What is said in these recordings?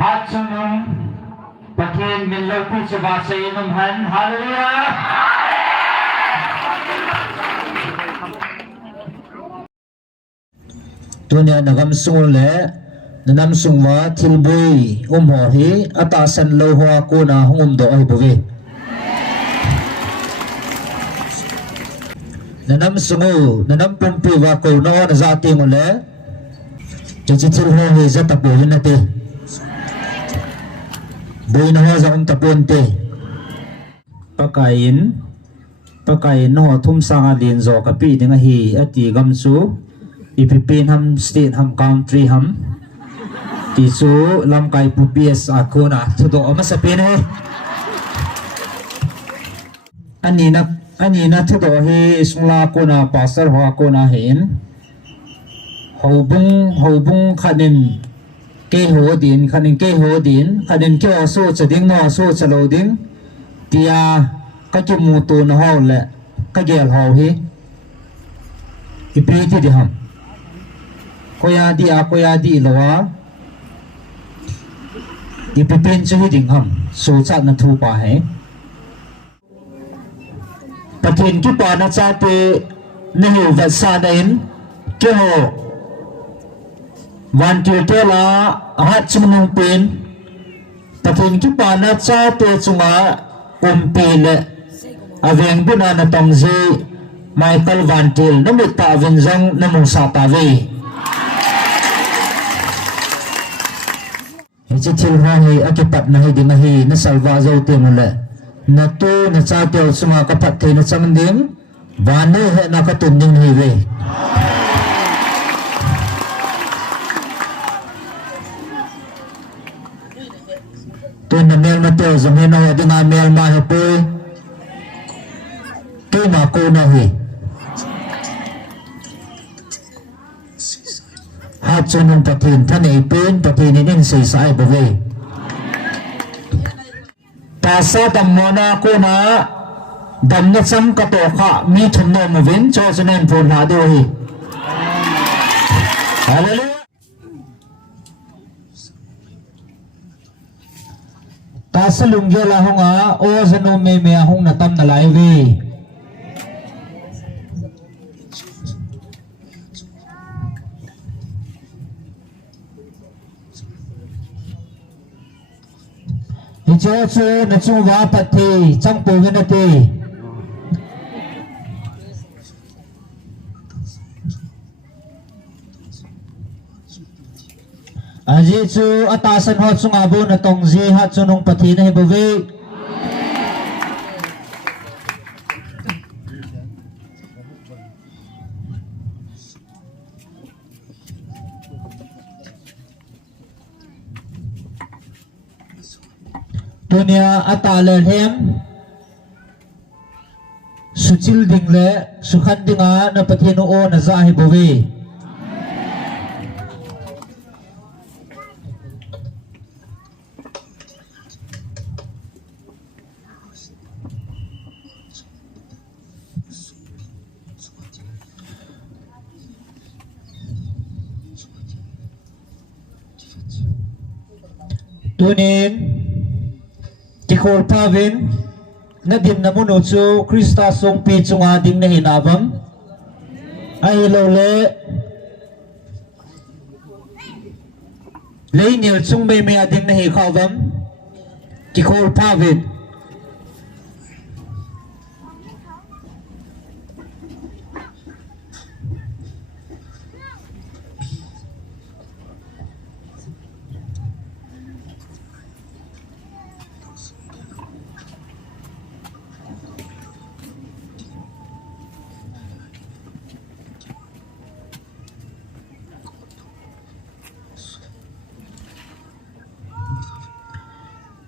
hát sunung pakin min lo pu chaba se num han hallelujah tunia nagam sung le nanam sung ma thilbui ho hi ata san lo hoa ko na hungum do ai bowe nanam sungu nanam pumpi wa ko no na za ti ngol le chi thil ho hi za ta bo na te bui na ho za ta pon te pakain no thum sang a lin zo ka pi dinga hi ati gam chu ipipin ham state ham country ham ti chu lam kai pu ps a ko na thudo ama sa pen he ani na thudo he sungla ko na pastor ho ko na hen hobung khanin ke ho din khanin ke so chading no so chalo ding tia ka chu mu tu na ho le ka gel ho hi ipi ti di ham koya di lawa ipipin chu hi ding ham so chat na thu pa he patin ki pa na cha te ne hu va sa da in ke ho van tu te la hat chung nong pin patin ki pa na cha te chunga pe le aveng bu na tong ji Michael Van Til na mi ta vin jang na mong sa ta ve chỉ thiếu hoa hi akipat na hi di na hi na salva zo te mule na tu na cha te suma ka pat the na chang ding wa ne he na ka tun ding hi ve tu na mel na te zo he na ho di na mel ma he pe tu ma ko na hi hát cho nông patin thân ấy bên patin nên xây sai bảo vệ ta sa đầm mona cô na đầm nhất sắm cái tổ khạ mi thun nôm mà vén cho nên phun hạ điều hi hallelujah ta sa lung ge la hong a o zano me hong na tam na lai vi cho chu na chu wa pati chang po na te aji chu atasan ho chunga bo na tong ji ha chunong pati na he bove dunia atale hem suchil dingle sukhan dinga na pathino o na za hi bove tunin Tikol pavin na din na muno chu Krista song pi chunga ding na hinavam ai lo le nil chung me ading na hi khavam Tikol pavin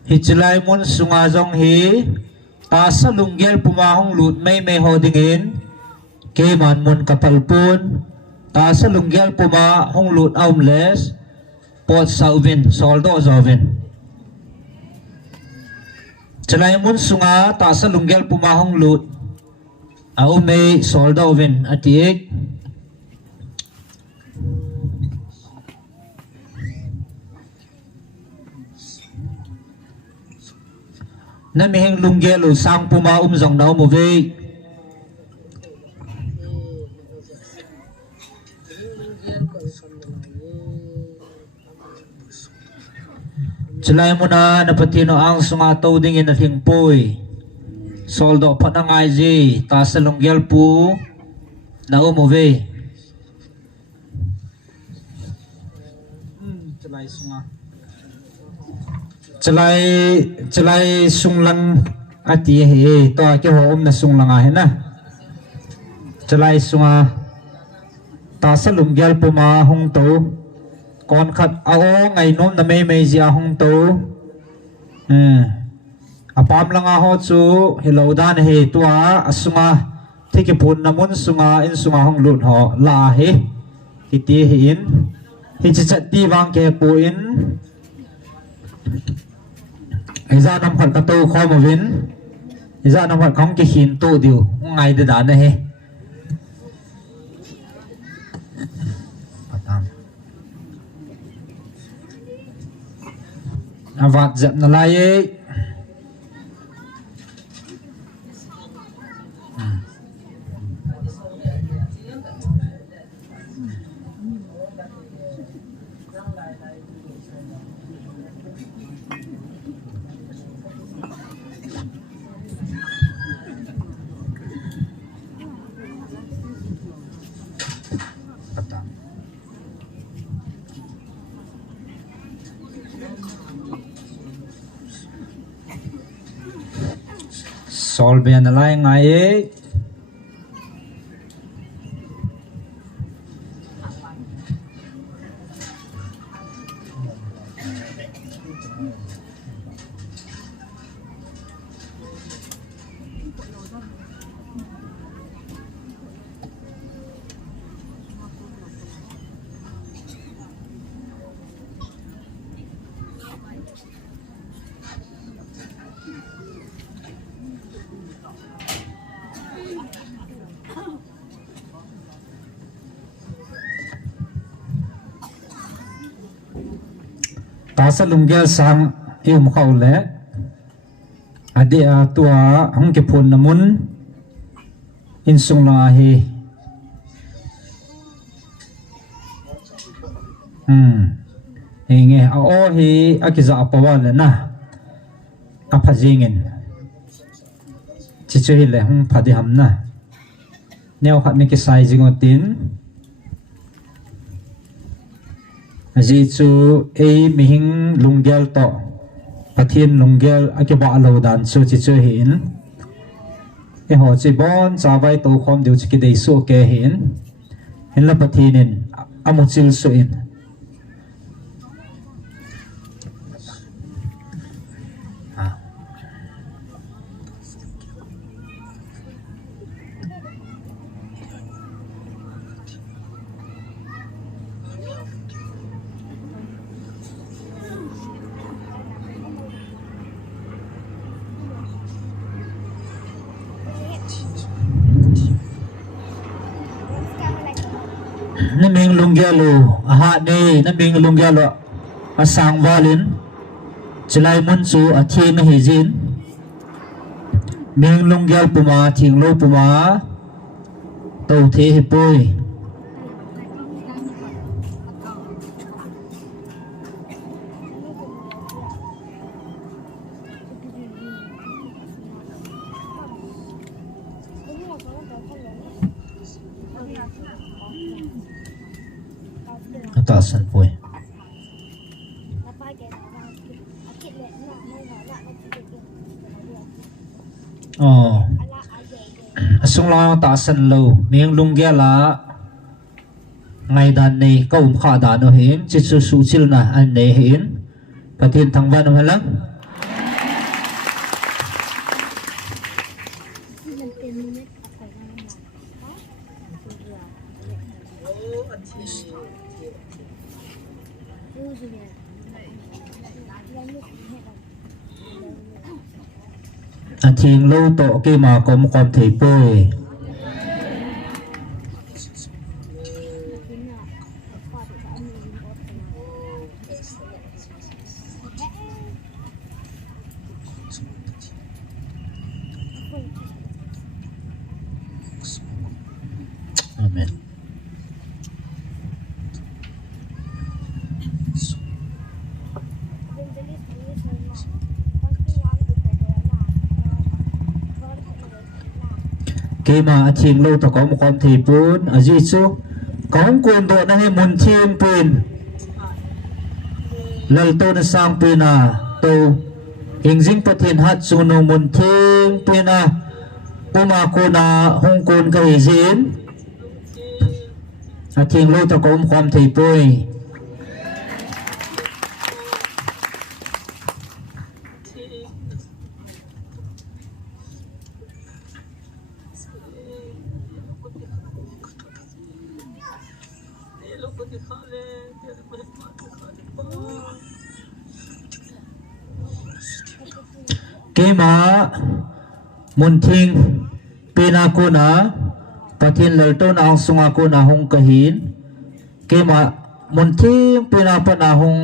Hicilai mun sunga jong hi ta sa lunggel pumahong lut may hodingin ke man mun kapalpun ta sa lunggel pumahong lut aumles pot sauvin soldo zovin Cilai mun sunga ta sa lunggel pumahong lut aume soldo vin atiik na mi heng lunggel lu sang puma zong nau mu ve Chalai mo na napatino ang sunga to ding in ating poy. Soldo pa na ngay zi. Ta sa lunggel po na umuwi. Chalai sunga. Chalai sunglang ati he. To aki ho na sunglang ahin na. Chalai sunga. Ta sa lunggel po mahong to. Con khát ao ngày nôm na mấy gì hong tu apam lang aho chu hello dan he tua asunga thiki pun namun sunga in sunga hong lut ho la he kiti he in hi chat ti wang ke pu in aiza nam khat ka tu kho mo vin aiza nam khat khong ki hin tu diu ngai de dan he avat dẹp na lai ấy sol ben na lai ngai ấy ta sa lunggel sang yêu khâu lẽ adi a tua hong ke phun namun in sung la hi nge a o hi akiza apawa le na a phajingen chi chu hi le hong phadi ham na neo khat ni ki sai jingotin Ji chu a mihing lunggel to pathin lunggel akiba lo dan chu chi chu hin e ho chi bon chawai to khom deu chi ki dei su ke hin la pathinin amuchil su in na ming lunggelo aha ni na ming lunggelo asang balin chalai mun chu athi na hijin ming lunggel puma thing lo puma to the hi poi ta san poi sung long ta san lo miếng lung gia la ngày đàn này câu khả đàn ở hiến chỉ su su chil na anh này hiến và thiên thằng văn ở lắm thiên lâu tổ kia mà có một con thầy bơi ke ma athing lo ta kom kom thei pun aji chu kaum kun do na he mun thim pin lal to na sang pina to hingjing pathin hat chu no mun thim pina puma ko na hong kun ka hizin athing lo ta kom kom thei pui ke ma mun thing pina ko na pathin lal to na ang sunga ko na hong kahin ke ma mun thing pina pa na hong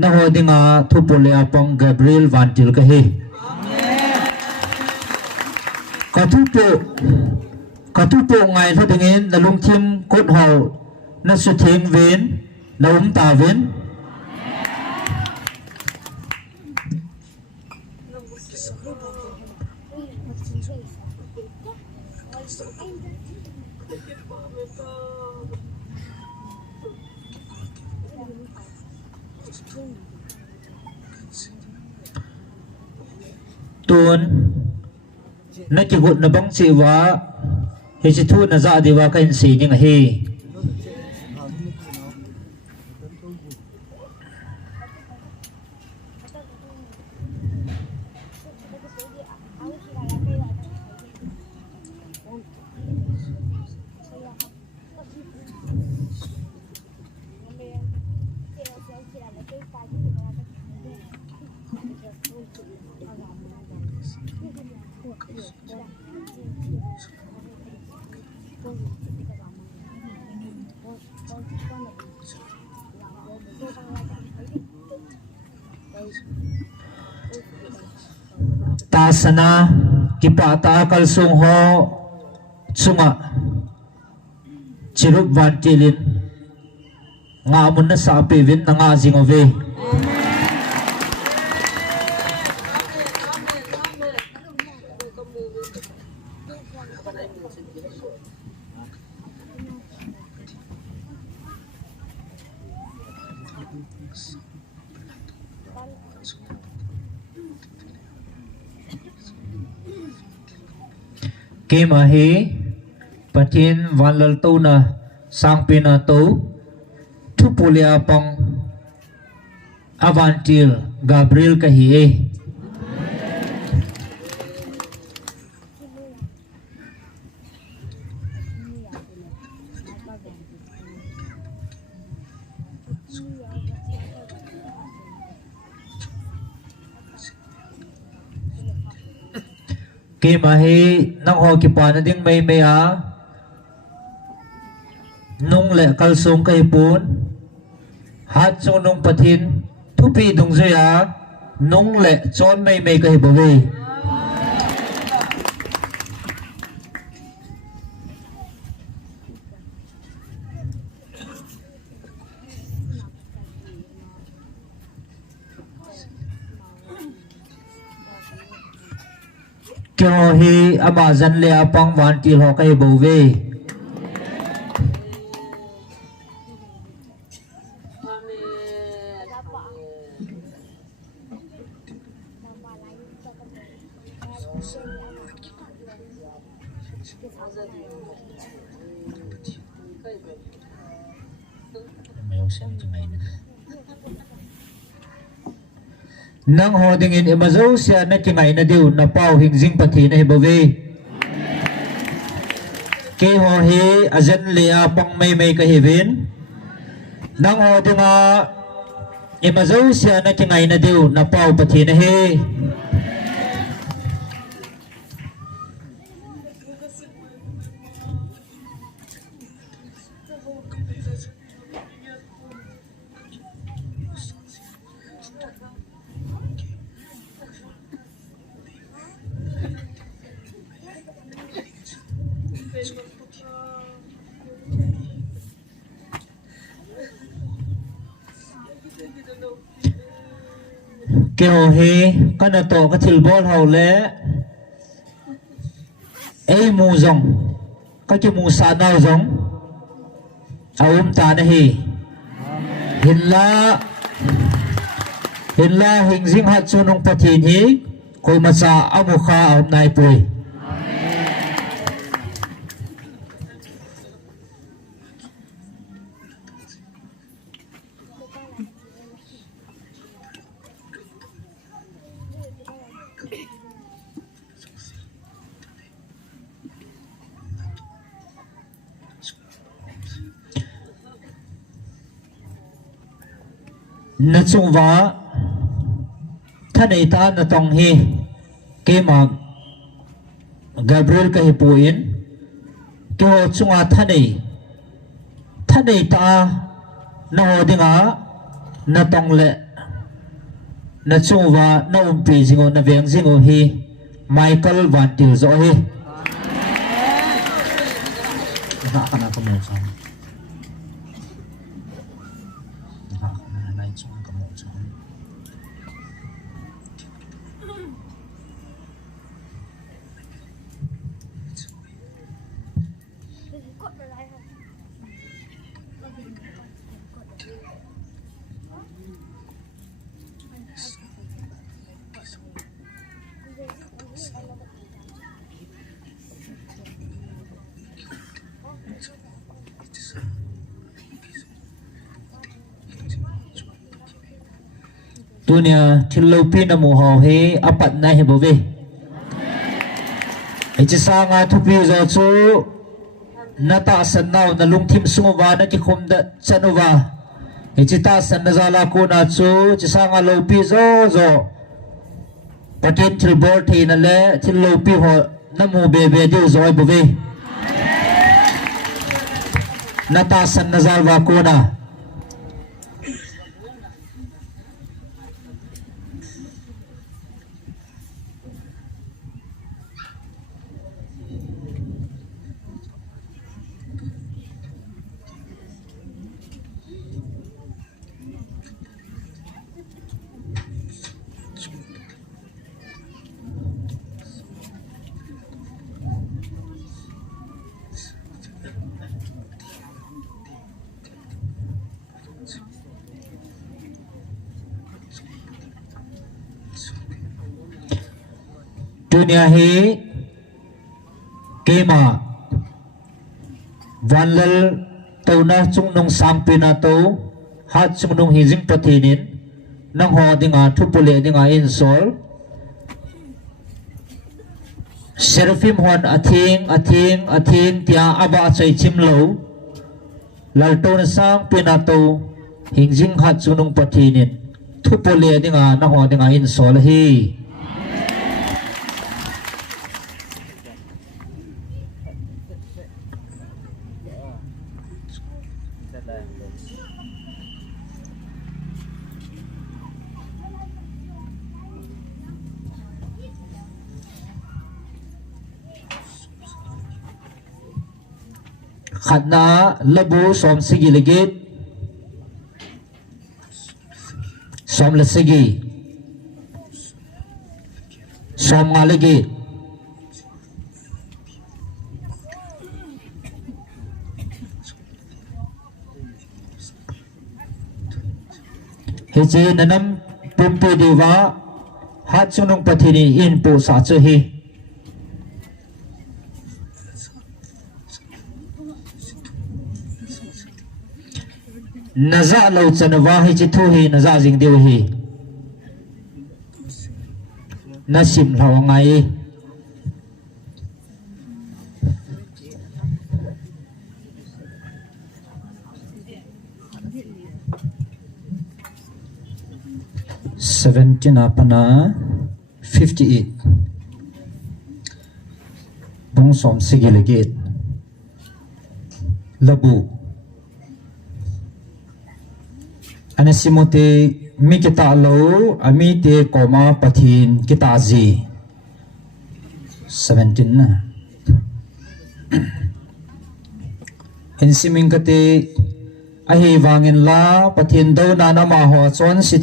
na ho dinga thupule apang Gabriel Vantil ka he katupo ngai tha dingin na lung thim kot hau na su thing ven na ta ven tuan na kigut na bang siwa he si thu na za diwa ka in si ning he tasana kipata kalsung ho sunga chirup vantilin nga mun na sa pivin na nga zingove ke mahi patin vanlal to na sang pina to thupulia pang Avantil Gabriel kahi ke mahi nang ho ki pa na ding mai mai a nung le kal song kai pun hat so nung pathin thupi dung zia nung le chon mai mai kai bo ve kyo hi amazan le apang Vantil ho kai bo ve nang ho dingin imazo siya na kingai na diu na pau hingjing pathi na hibawe ke ho he ajan lea pang mai mai ka hivin nang ho dinga imazo siya na kingai na diu na pau pathi na he ke ho he kana to ka thil bol ho le ei mu zong ka ki mu sa nau zong ta na hi hin la hing jing hat chu nong pathin hi koi ma cha amu kha om nai pui na chung wa thân ấy ta na tong hi ke ma Gabriel ka hi puin ke ho chunga thân ấy ta na ho dinga na tong le na chung wa na pi jingo na veng jingo hi Michael Van Til zo hi na kana ko mo chang dunia thillo pi na mu ho he apat na he bove e chi sa nga thu pi zo chu na ta san nau na lung thim sungu wa na ki khum da chanu wa e chi ta san na zala ko na chu chi sa nga lo pi zo patin thil bor thi na le thillo pi ho na mu be be diu zo bove na ta san na zala ko na dunia hi kema vanlal tona chung nong sampina to hat chung nong hijing pathinin nang ho dinga thupule dinga insol serfim hon athing tia aba chai chimlo lalton sang pina to hingjing hat chung nong pathinin thupule dinga nang ho dinga insol hi khadna labu som sigi legit som le sigi som nga legit heje nanam pumpe dewa hat chunung pathini in pu sa chu hi naza lo chanwa hi chi thu hi naza jing deu hi nasim hlaw ngai apana 58 bong som sigilegit labu anasimote mi kita lo ami te koma pathin kita ji 17 na en siming kate ahi wangin la pathin do na na ma ho chon si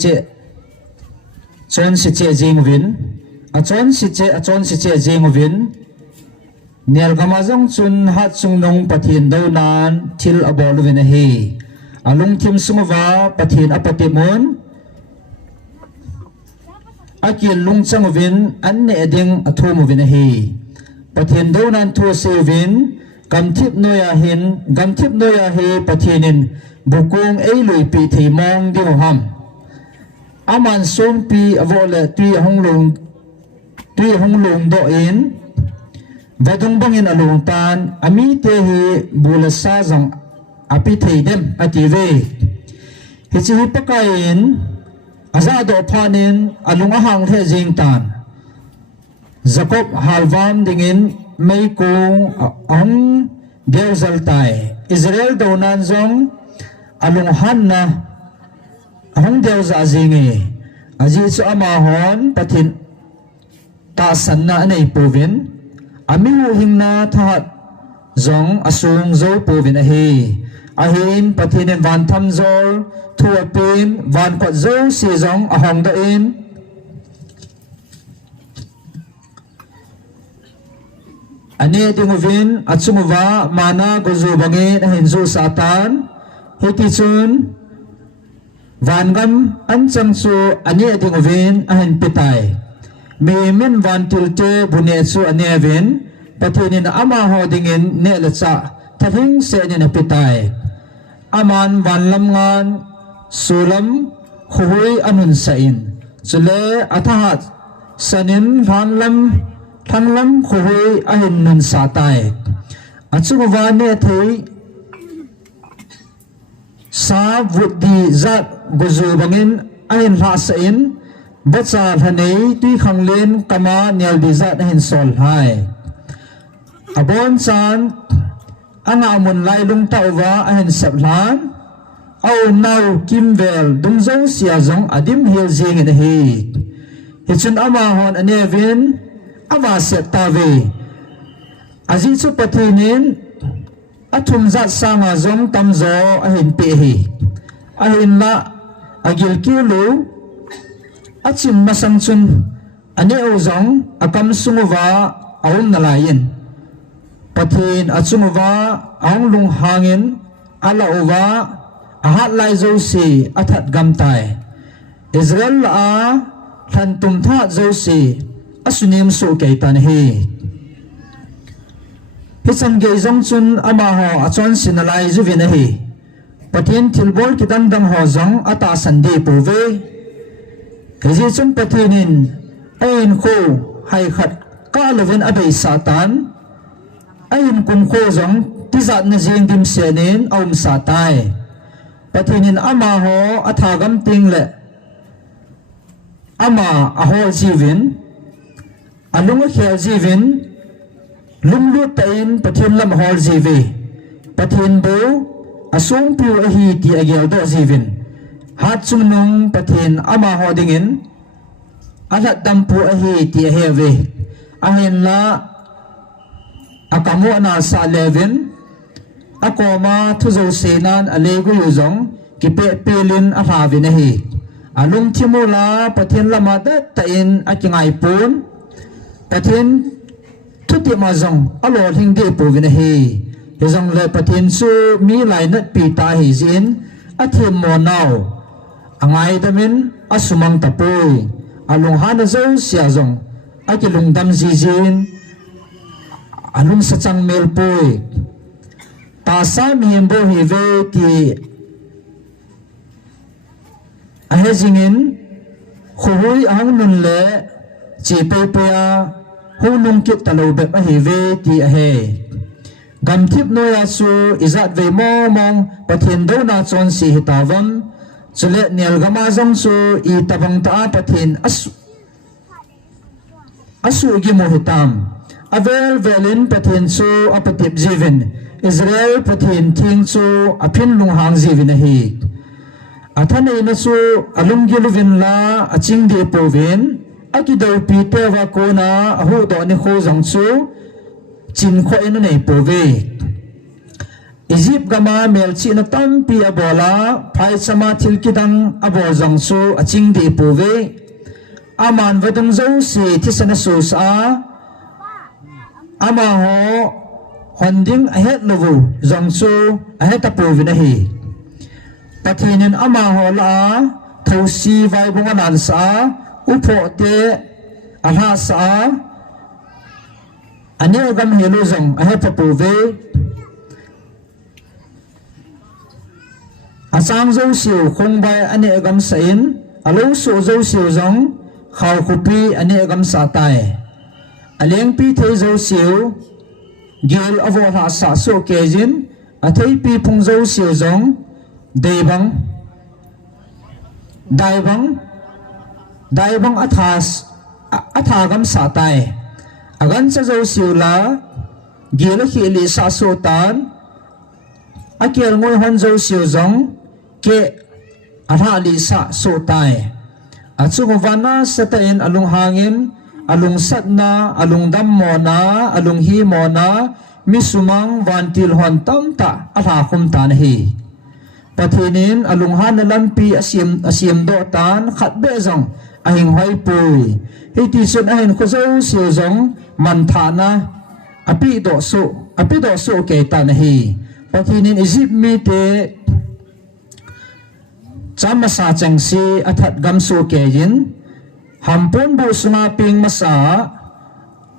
che jing win a chon si che jing win nial gama zong chun hat chung nong pathin do nan thil abol vena hi alung thim sungwa pathin apatimun akil lung changwin an ne ding athum vena hi pathin do nan thu sevin gamthip noya hin gamthip noya he pathinin bukung ei lui pi thei mong ding ham aman som pi avole tui honglung do in vadung bangin alung tan ami te hi bulasa jang api thei dem ative hi chi pakain aza do phanin alung ahang the jing tan Jacob halvam dingin mai ko ang deu zaltai Israel donan zong alung hanna ahong deu za zingi aji chu ama hon pathin ta sanna nei povin ami hu hingna that zong asung zo povin ahi ahim pathin van tham zol thua pin van pat zo si zong ahong da in ani dingovin atsumuwa mana gozu bangin hinzu satan heti chun vangam an changchu ani dingovin ahin pitai me men van tilte bune chu ani avin pathinin ama hodingin ne lacha thahing se ne pitai aman van lam ngan sulam khui anun sain chule athahat sanin van lam thanglam khui ahin nun satai achungwa ne thei sa vudi zat gozu bangin ahin ha sain bacha thanei tui khanglen kama nial di zat ahin sol hai abon chan anga mun lai lung tauwa ahin sablan au nau kimvel dungzong sia zong adim hil jing in hi hichun ama hon anevin ama setave aji chu pathinin athum zat sanga zong tamzo ahin pe hi ahin la agil kilu achim masang chun ane ozong akam sungwa aun nalayin pathin achungwa aung lung hangin ala ova ahat lai zo si athat gamtai Israel a than tum tha zo si asunim su kaitan hi hisan ge zong chun ama ho achon sinalai zu vina hi pathin thilbol kitam dam ho zong ata sande pove kaji chun pathinin ain kho hai khat ka leven abai satan ain kum kho zong tizat na jing dim senin om satai pathinin ama ho athagam ting le ama ahol jivin alung khel jivin lunglu tain pathin lam hol jivi pathin bo asung piu ahi ti agel do jivin hat chung nong pathin ama hodingin alat dampu ahi ti aheve ahin la akamu na sa levin akoma thuzo senan alegu yuzong kipe pelin ahavin ahi alung thimula pathin lama da tain akingai pun pathin thuti mazong alo hingde povin ahi hezong le pathin su mi lai nat pi ta hi zin athim mo naw angai damin asumang tapoi alung hana zo sia zong akilung dam zizin alung sachang mel poi ta sa mi hembo hi ve ti ahezingin khui ang nun le chi pe pe a hunung kit talo be a hi ve ti a he gam thip noya su izat ve mo mong pathin do na chon si hitavam chule nial gama zong su I tabang ta pathin asu gi mo hitam avel velin pathin su apatip jivin Israel pathin thing su aphin lung hang jivin a hi athane na su alung giluvin la aching de povin akido pi tewa ko na ahu do ni kho jang su chin kho en nei pove Egypt gama melchi na tampi abola phai sama thil kidang abo jang su aching de pove aman vadung zo si thisana su sa ama ho honding ahet lovu zongsu ahet tapu vinahi pathinin ama ho la thosi vai bunganan sa upho te aha sa ane gam helu zong ahet tapu ve asang zo siu khong bai ane gam sain alo so zo siu zong khau khupi ane gam sa tai aleng pi the zo siu gil avo ha sa so kejin athei pi phung zo siu zong daibang atha gam sa tai agan sa zo siu la gil khi li sa so tan akir ngoi hon zo siu zong ke atha li sa so tai achung vana satain alung hangin alung satna alung dam mona alung hi mona misumang vantil hon tamta atha khum tan hi pathinin alung han lampi asim do tan khat be zong ahing hoi pui hi ti sun ahin khozo siu zong man thana api do so ke tan hi pathinin izip mi te chamasa changsi athat gam so ke yin hampon bu suna ping masa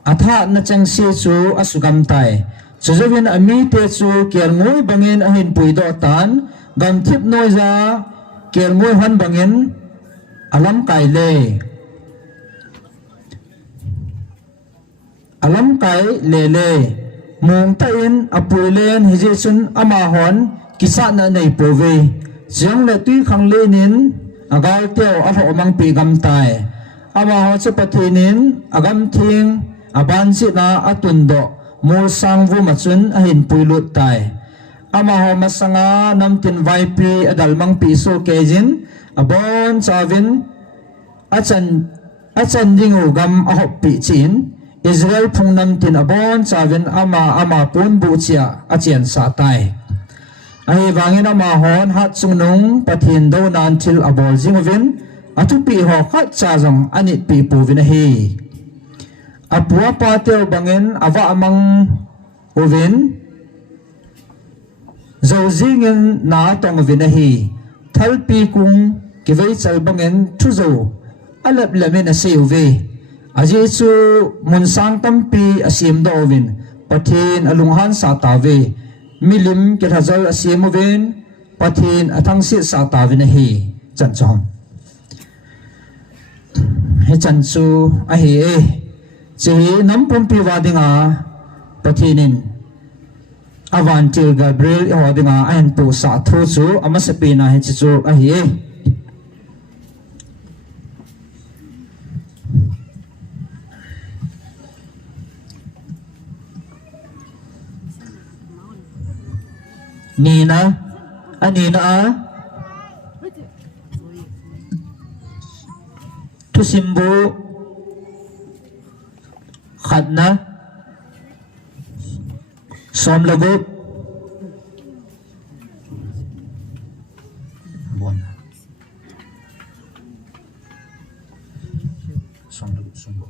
atha na changsi chu asugam tai chujovin ami te chu kelngoi bangin ahin pui do tan gam thip noi za kelngoi han bangin alam kai le mong ta in apuilen hiji chun ama hon kisa na nei pove jiang le tui khang le nin agal teo a ho mang pi gam tai ama ho chu pathinin agam thing aban si na atun do mo sang vu ma chun a hin puilut tai ama ho masanga nam tin vai pi adal mang pi so kejin abon chavin achan dingu gam a hop pi chin Israel phung nam tin abon chavin ama pun bu chia achian sa tai ai wangin ama hon hat chung nung pathin do nan thil abol jingwin atu pi ho khat cha jong anit pi pu vin hi apua pa tel bangin awa amang ovin zo jingin na tong vin hi thal pi kung kivei chal bangin thu zo alap lamin ase uve aji chu mun sang tampi asim do ovin pathin alunghan sa ta ve milim ke thazal asim ovin pathin athang si sa ta vin hi chan chom he chan chu a hi e chi nam pum pi wadinga pathinin avantil gabriel hodinga ain pu sa thu chu amasapi na he chu a hi e Nina a tu simbu khadna som lagu bon som lagu sumbu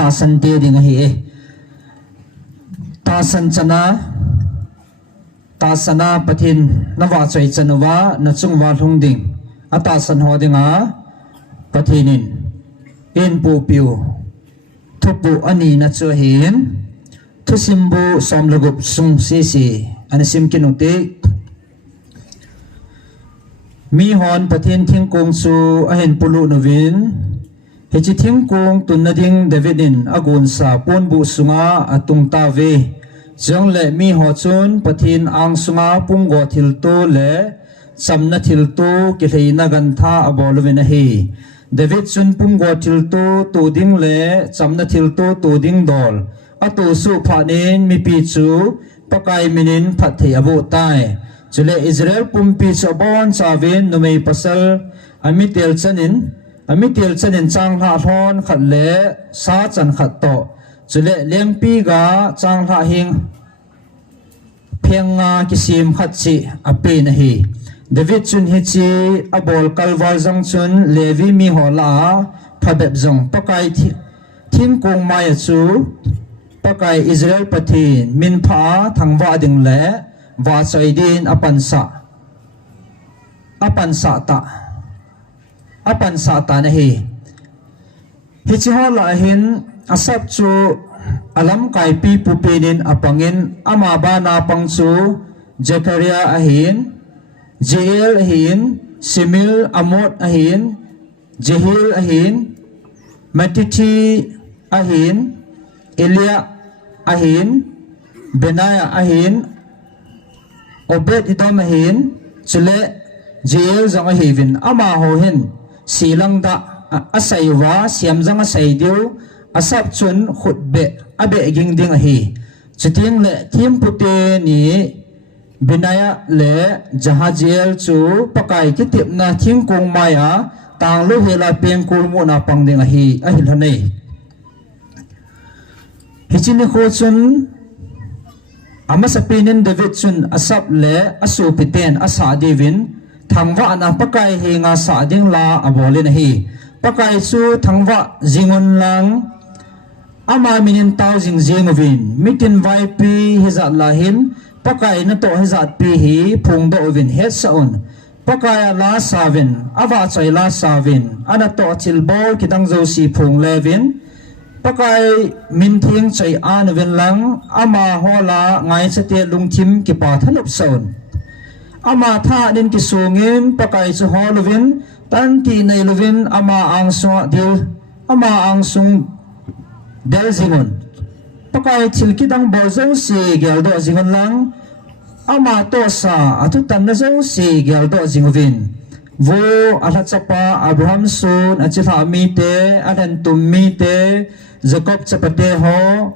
ata san te ding hi e ta san chana ta sana pathin nawa choi chanwa na chungwa thung ding ata san ho dinga pathinin in pu piu thupu ani na chu hin thu simbu som lagup sung si ani sim kinuti มีหอนปะทินทิ้งกงสูอเห็นปุลุนวินเฮจิทิ้งกงตุนนดิงเดวิดินอากุนสาปนบุสุงาอตุงตาเวจงเลมีหอจุนปะทินอังสุงาปุงโกทิลโตเลสำนัทิลโตกิเลนักันท่าอบอลเวนะฮีเดวิดจุนปุงโกทิลโตตูดิงเลสำนัทิลโตตูดิงดอลอตูสุภานินมีปีจูปะไกมินินพัทยาบุตายจุเลอิสราเอลปุ่มปีชบอนซาเวนนุเมย์ปัสลอามิเตลชันินจังหาทอนขัดเละซาจันขัดโตจุเลเลี้ยงปีกาจังหาหิงเพียงงากิซิมขัดจีอปีนะฮีเดวิดจุนฮิจีอบอลกัลวาจังจุนเลวีมีหัวลาพระเบบจงปะไกทิ้งกงมายจูปะไกอิสราเอลปะทีนมินพาทางวาดิงเละวาใจดินอปันสะนะฮีฮิจิฮอลาหินอาศับจูอลัมไกปีปุเปนินอปังินอามาบานาปังจูเจคาริยาอหินเจเอลอหินซิมิลอโมดอหินเจฮิลอหินมัติทีอหินเอลียอหินเบนายอหินobed idom hin chule jeel jang a hivin ama ho hin silang da asaiwa siam jang a sai diu asap chun khut be abe ging ding a hi chiting le thim pute ni binaya le jahajel chu pakai ki tip na thing kong maya tang lu hela peng kul mu na pang ding a hi hanei hichini kho chun ama sapinin David chun asap le asu piten asa divin thangwa na pakai he nga sa ding la abolin hi pakai chu thangwa zingun lang ama minin thousand zingovin mitin vai pi hiza lahin pakai na to hiza pi hi phung do vin het saun pakai la savin awa chai la savin ana to chilbol kidang zo si phung levin pakai min thing chai an ven lang ama hola ngai chate lungthim ki pa thanup son ama tha nin ki sungin pakai chu holovin tan ti nei lovin ama ang so dil ama ang sung del zingon pakai thil ki dang bol zo si gel do zingon lang ama to sa atu tan na zo si gel do zingovin wo atha chapa abraham sun achitha mi te adan tum mi te Jacob chapate ho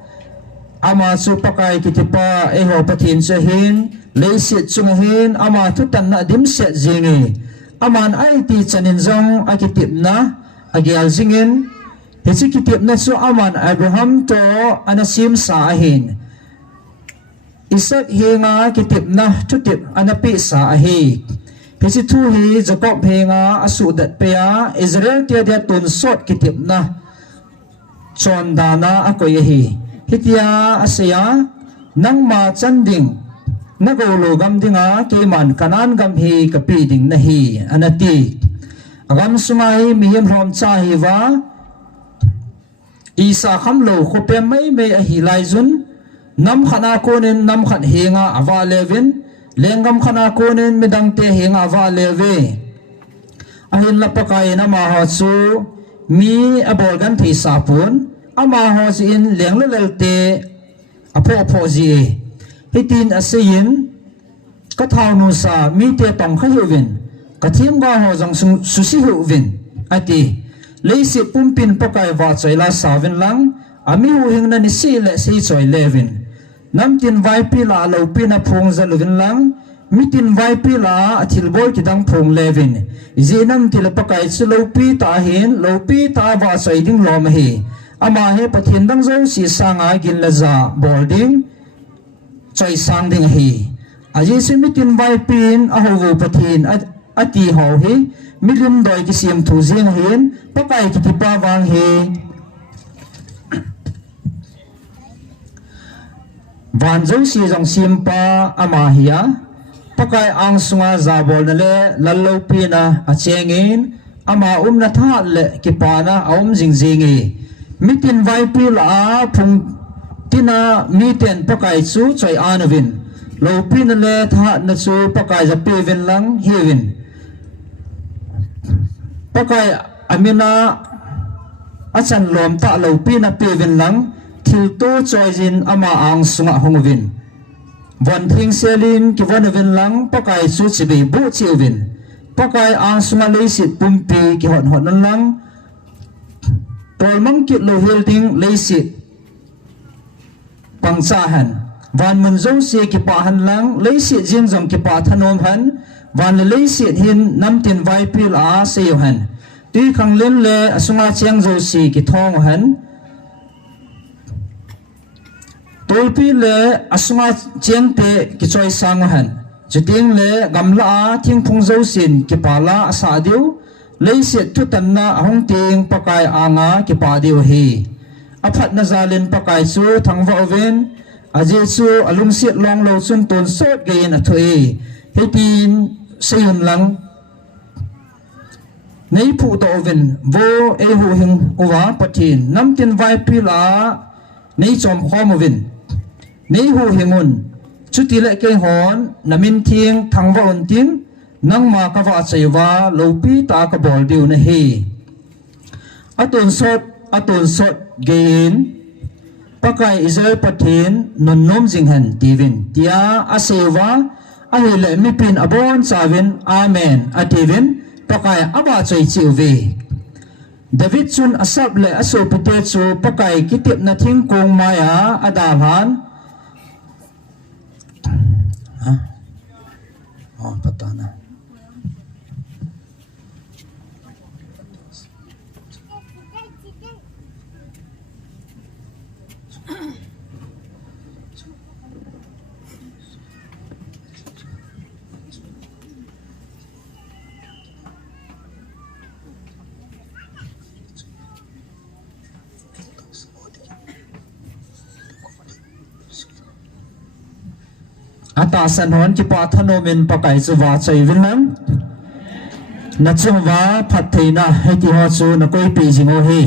ama su pakai kitipa eho pathin se hin leisi chung hin ama thutan na dim se jingi aman ai ti chanin jong akitip na agial jingin hechi kitip na su aman Abraham to anasim sa hin Isaac hinga kitip na tutip anapi sa hi hechi thu hi Jacob hinga asu dat peya Israel tia dia tun sot kitip na chon dana akoy hi hitia asya nang ma chanding nagolo gam dinga keman kanan gam hi kapi ding na hi anati agam sumai mihim rom cha hi wa isa khamlo khope mai me a hi lai jun nam khana konen nam khat hinga awa levin lengam khana konen midang te hinga awa leve ahin lapakai na ma ha chu mi abol gan thi sapun ama ho in leng lelte apho ji hitin asin ka thawnu sa mi te tong kha huvin ka thim ga ho jang susi huvin ati leisi pumpin pakai wa chaila savin lang ami hu hing na ni si le si choi levin namtin vai pi la lo pi na phung za lovin lang mitin vai pi la athil boy kidang phung levin zinam til pakai chu lo pi ta hin lo pi ta wa chai ding lo ma hi ama he pathin dang zo si sanga gin la za boarding choi sang ding hi aji simitin vai pin a ho pathin ati ho hi milim doi ki sim thu jing hin pakai ki pa wang hi van zo si jong sim pa ama hiya pakai ang sunga za bol na le lallo pina a chengin ama na tha le ki pa na jing jingi mitin vai pi la phung tina miten pakai chu choi anavin lo pin le tha na chu pakai ja pe vin lang hiwin pakai amina achan lom ta lo pi na pi vin lang thil tu choizin ama ang sunga hongvin von thing selin ki von vin lang pakai su chi be bu chi vin pakai ang sunga leisit pumpi ki hon hon nan lang tol mang ki lo hilding leisit pangsahan van mun zo se ki pa han lang leisit jing jong ki pa thanom han van le leisit hin nam tin vai pil a se yo han tuy khang len le asunga chiang zo si ki thong han tolpi le asunga chiang te ki choi sang han chiting le gamla thing phung zo sin ki pala asa diu leisit thu tan na hong ting pakai anga ki pa diu hi aphat na zalin pakai su thangwa oven aje su alung siat long lo chun ton sot gain athoi hetin seyun lang nei pu to oven vo e hu hing uwa pathin nam tin vai pila nei chom khom oven nei hu hingun chuti le ke hon namin thing thangwa on tin nang ma ka wa cheiwa lopi ta ka bol diu na hi atun sot gain pakai Israel pathin non nom jinghan tivin tia asewa ahile mi pin abon savin amen ativin pakai aba choi chiuve David chun asap le aso pute chu pakai kitip na thing kong maya adalhan ha patana atasan hon ki pa thanomin pakai chu wa chei vinam na chung wa phat theina heti ho chu na koi pi jingo hi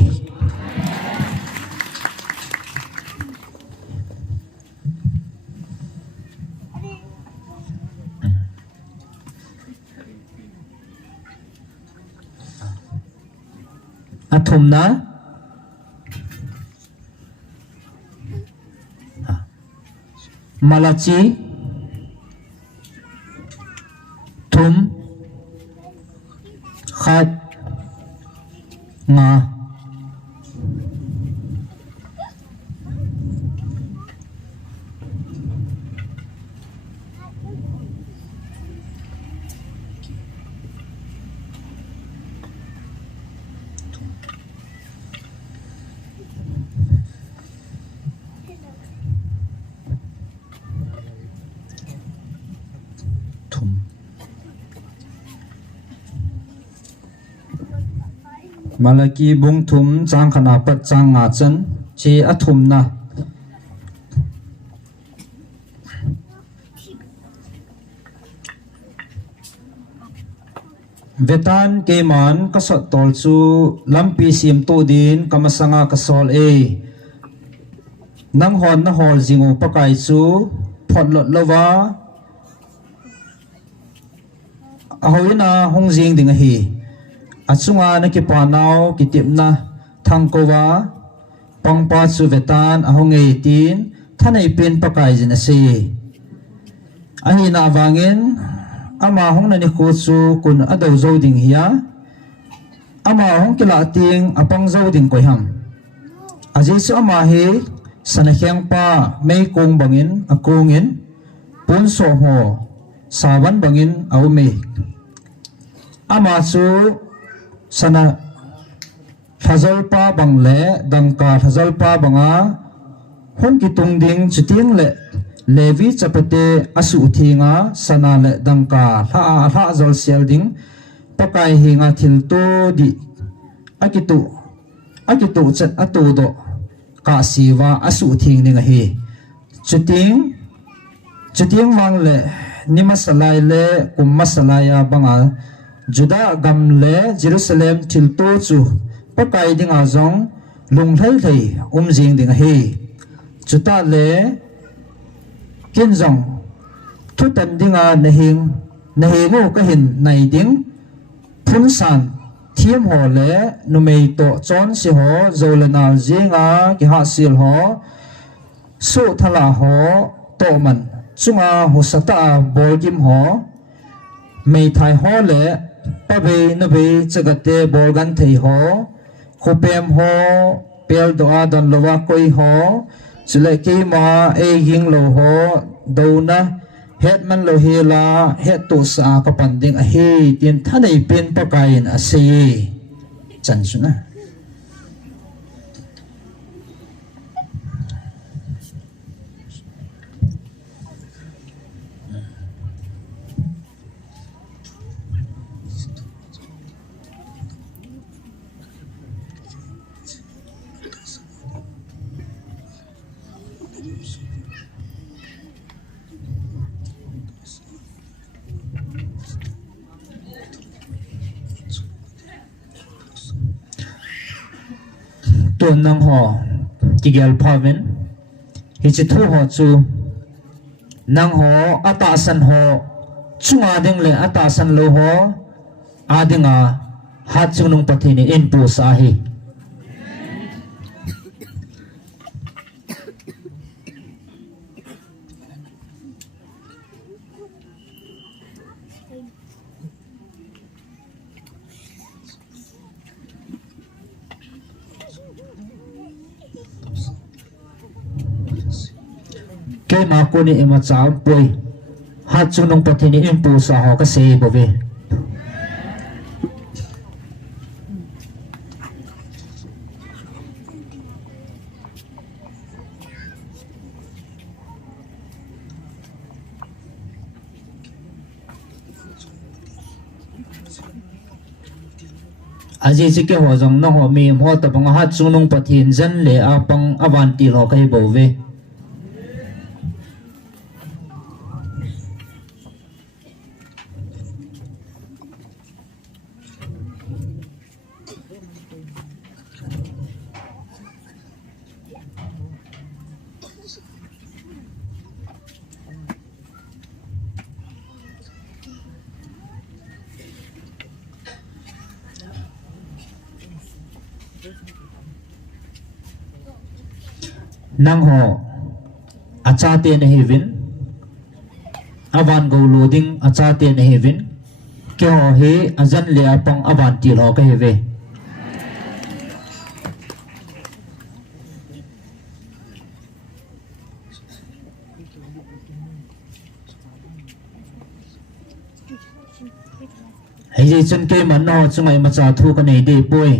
athum na malachi thum khat nga Malaki bung thum chang khana pat chang nga chan chi athum na vetan ke man ka sot tol chu lampi sim to din kamasanga ka sol e nang hon na hol jingo pakai chu phot lot lova ahoina hong jing ding hi achunga na ki panau ki tipna thangkowa pangpa chu vetan ahonge tin thanai pen pakai jin ase ahi na wangin ama hong na ni ko chu kun ado zo ding hiya ama hong kila ting apang zo ding koi ham aje chu ama he sanakhyang pa mei kong bangin akongin pun so ho sawan bangin aume ama chu sana fazol pa bangle dangka fazol pa banga hon ki tung ding chiting le levi chapate asu thinga sana le dangka ha zol sel ding pakai hinga thil to di akitu chat atu do ka siwa asu thing ning hi chiting wang le nimasalai le kummasalaya banga Juda gam le Jerusalem til to chu pakai dinga zong lung thai thai jing ding hi chuta le kin zong thu tan dinga na hingu ka hin nai ding phun san thiêm hồ lẽ nó mày tổ chọn si hồ rồi là nào riêng cái hạ sil hồ số thala hồ tổ mình chúng hồ sát bồi kim hồ mày thay hồ lẽ ba bê nó bê chắc cái bồi gan thầy hồ khopem hồ pel doa don lowa koi hồ chỉ lại cái mà ai ging lo hồ đâu na hết man lo hi la hết tu sa ka panding a hi tin thanei pen pa kain a si chan suna tuần năng họ chỉ gel phaven hi chỉ thu họ chu năng họ atasan họ chung ading le atasan lo họ adinga hat chung nung pathini in pu sa hi cái mà cô này mà cháu bồi hát chung nông bát thì em bù sa họ cái xe bảo vệ aji chỉ cái họ rằng nó họ mềm họ tập bằng hát chung nông bát thì dân lệ bằng avanti họ cái bảo vệ nang ho acha te na hevin avan go loading acha te na hevin ke ho he azan le apang avan ti lo ka heve hei je chen ke man no chungai ma cha thu ka nei de poi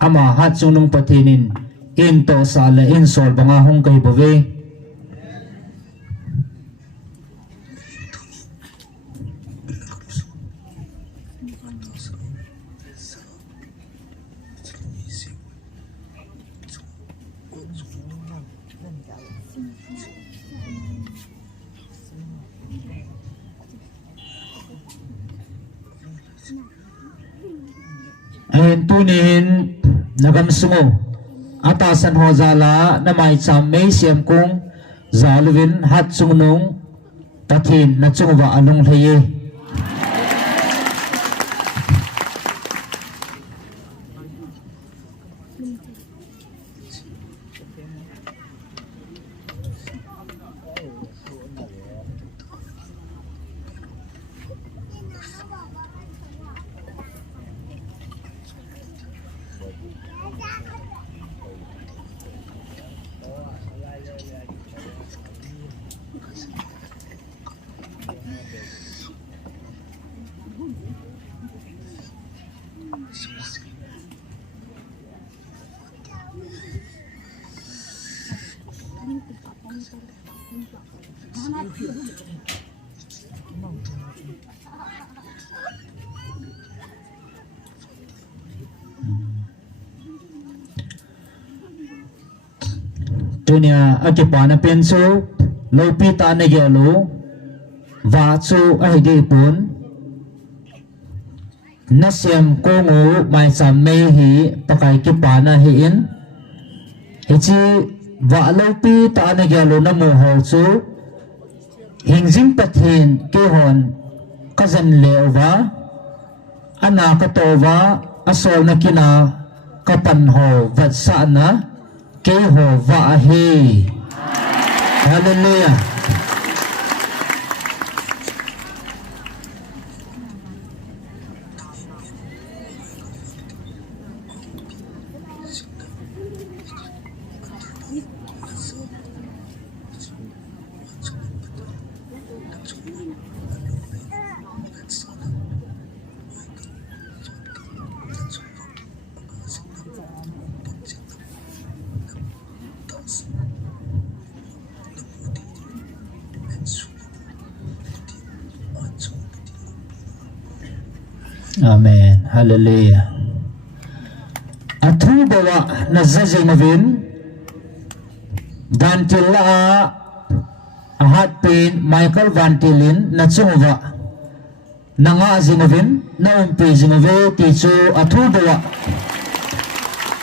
ama hat sunung patinin in to sala in sol banga hong kai bove ayen tunin nagam sungo atasan ho zala na mai cham mei siam kung zalwin hat sungnung pathin na chungwa anung theye tunia akipana penso lo pita na gelo va chu ai de pun nasem ko ngo mai sam me hi pakai kipana hi in hi chi va lo pi ta na gelo na mo ho chu hình dính bát hiền kê hồn các dân lệ vá ana ka to vá asol na kina kapan ho vật sa na kê ho vạ hi. Hallelujah. Amen. Hallelujah. Athu bawa nazazimavin Vantila ahat pin Michael Vantilin nachungwa nanga zimavin na umpi zimave ticho athu bawa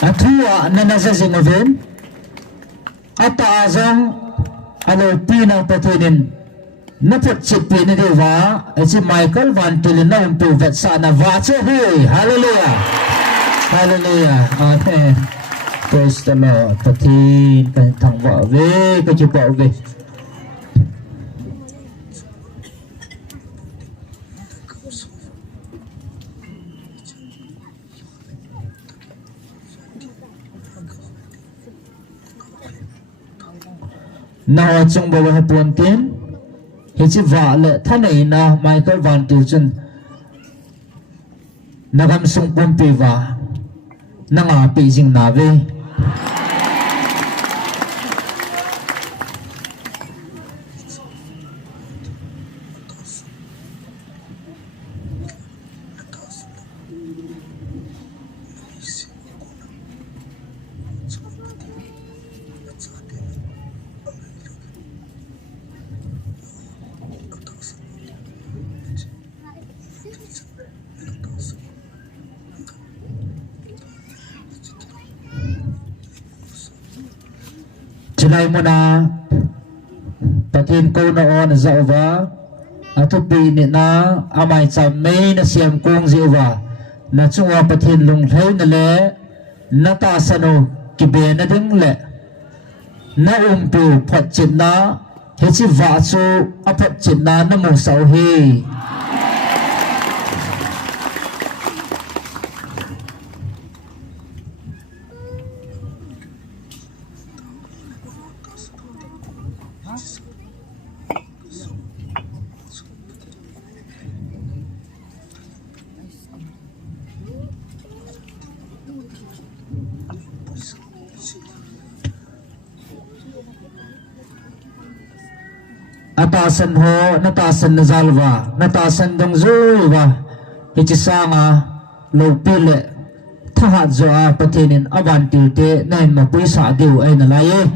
athuwa na nazazimavin ata azang alo pina patinin napot chipi ni dewa esi Michael Vantilin na umpi vet sana vache hui. Hallelujah. Hallelujah. Amen. Praise the Lord. Patin kan thang vợ về cái chữ vợ về. Nào trong bầu hai buồn tiếng thì chỉ vợ lệ thân này na Michael Van Tilson na gam sung pum pi va na nga pi jing na ve Chilay mo na patin ko noon zawa atupi ni na amay chamay na siyam kong ziwa na chunga patin lungthay na le natasano kibe na ding le na umpu pat chin na hechi vachu apat chin na mo sau hi. Atasan ho natasan na zalwa natasan dong zuwa hichisanga lopile thahat zo a patinin avantil te nain mapui sa diu ay nalaye.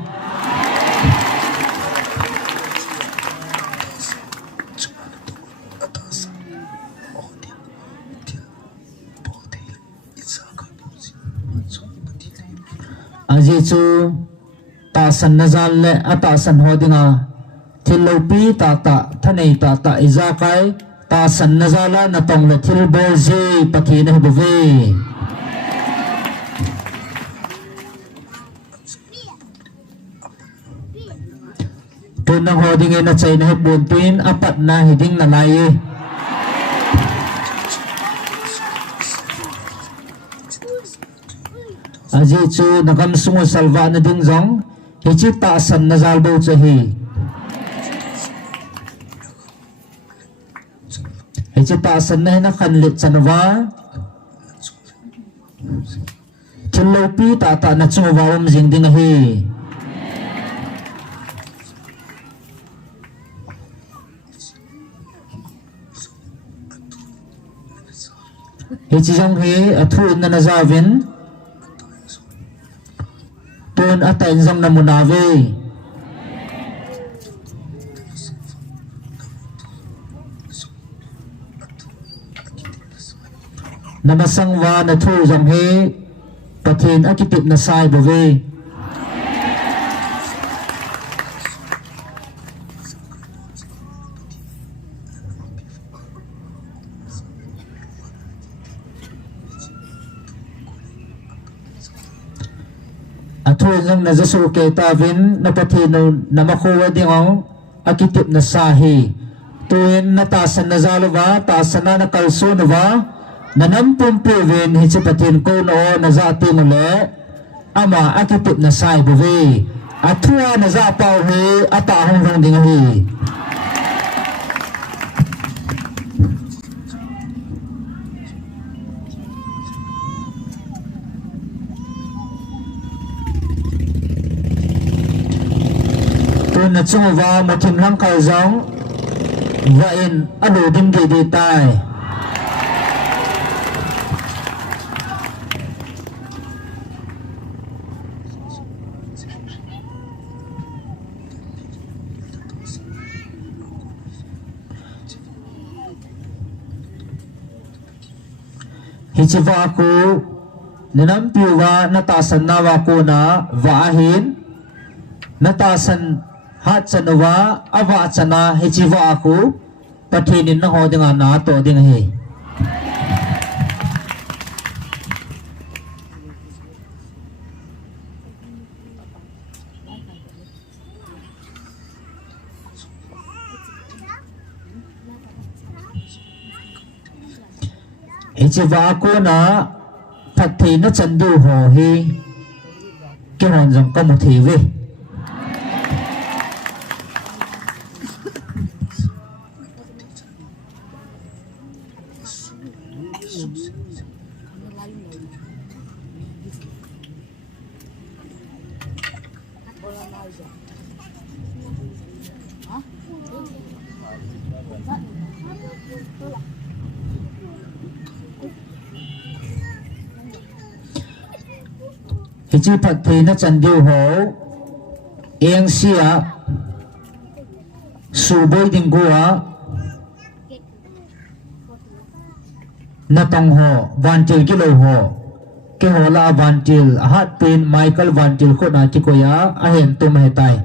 Aji chu tasan na zalle atasan ho dinga Thilopi tata thanei tata izakai ta san nazala na tong le thil bozi pathi na bove tunang hoding na chai na bun tuin apat na hiding na lai aji chu nakam sungu salva na ding jong hichi ta san nazal bo chahi Hichi pasan na kanlit sanwa Chilopi tata na chungwawam zingding hi Hichi jong hi athuin na nazawin Tun atain jong na munave Namasangwa na thu jong he pathin akitip na sai bove Atun yang nazasu ke tavin napatino namakuwa dingong akitip na sahi. Tuin natasan na zalova, tasana na kalsunova, nanampumpiwin hitsipatin ko no nazati muli, ama akitip na sahi buwi. Atua nazapaw hi atahong rong dingahi. Na chung va một thìm lăng cầu giống và in ăn đồ đêm kỳ đề tài hi chi va ku nenam piu va natasan na va ku na va hin natasan hat chanawa awa chana hechiwa aku pathinin na hodinga na to ding he hechiwa aku na pathina chandu ho hi ke hon jong ka mu thi we Hichi pathi na chandiu ho eng sia suboi dingua na tong ho vantil kilo ho ke hola vantil hat pin Michael vantil ko na tikoya ahen tu metai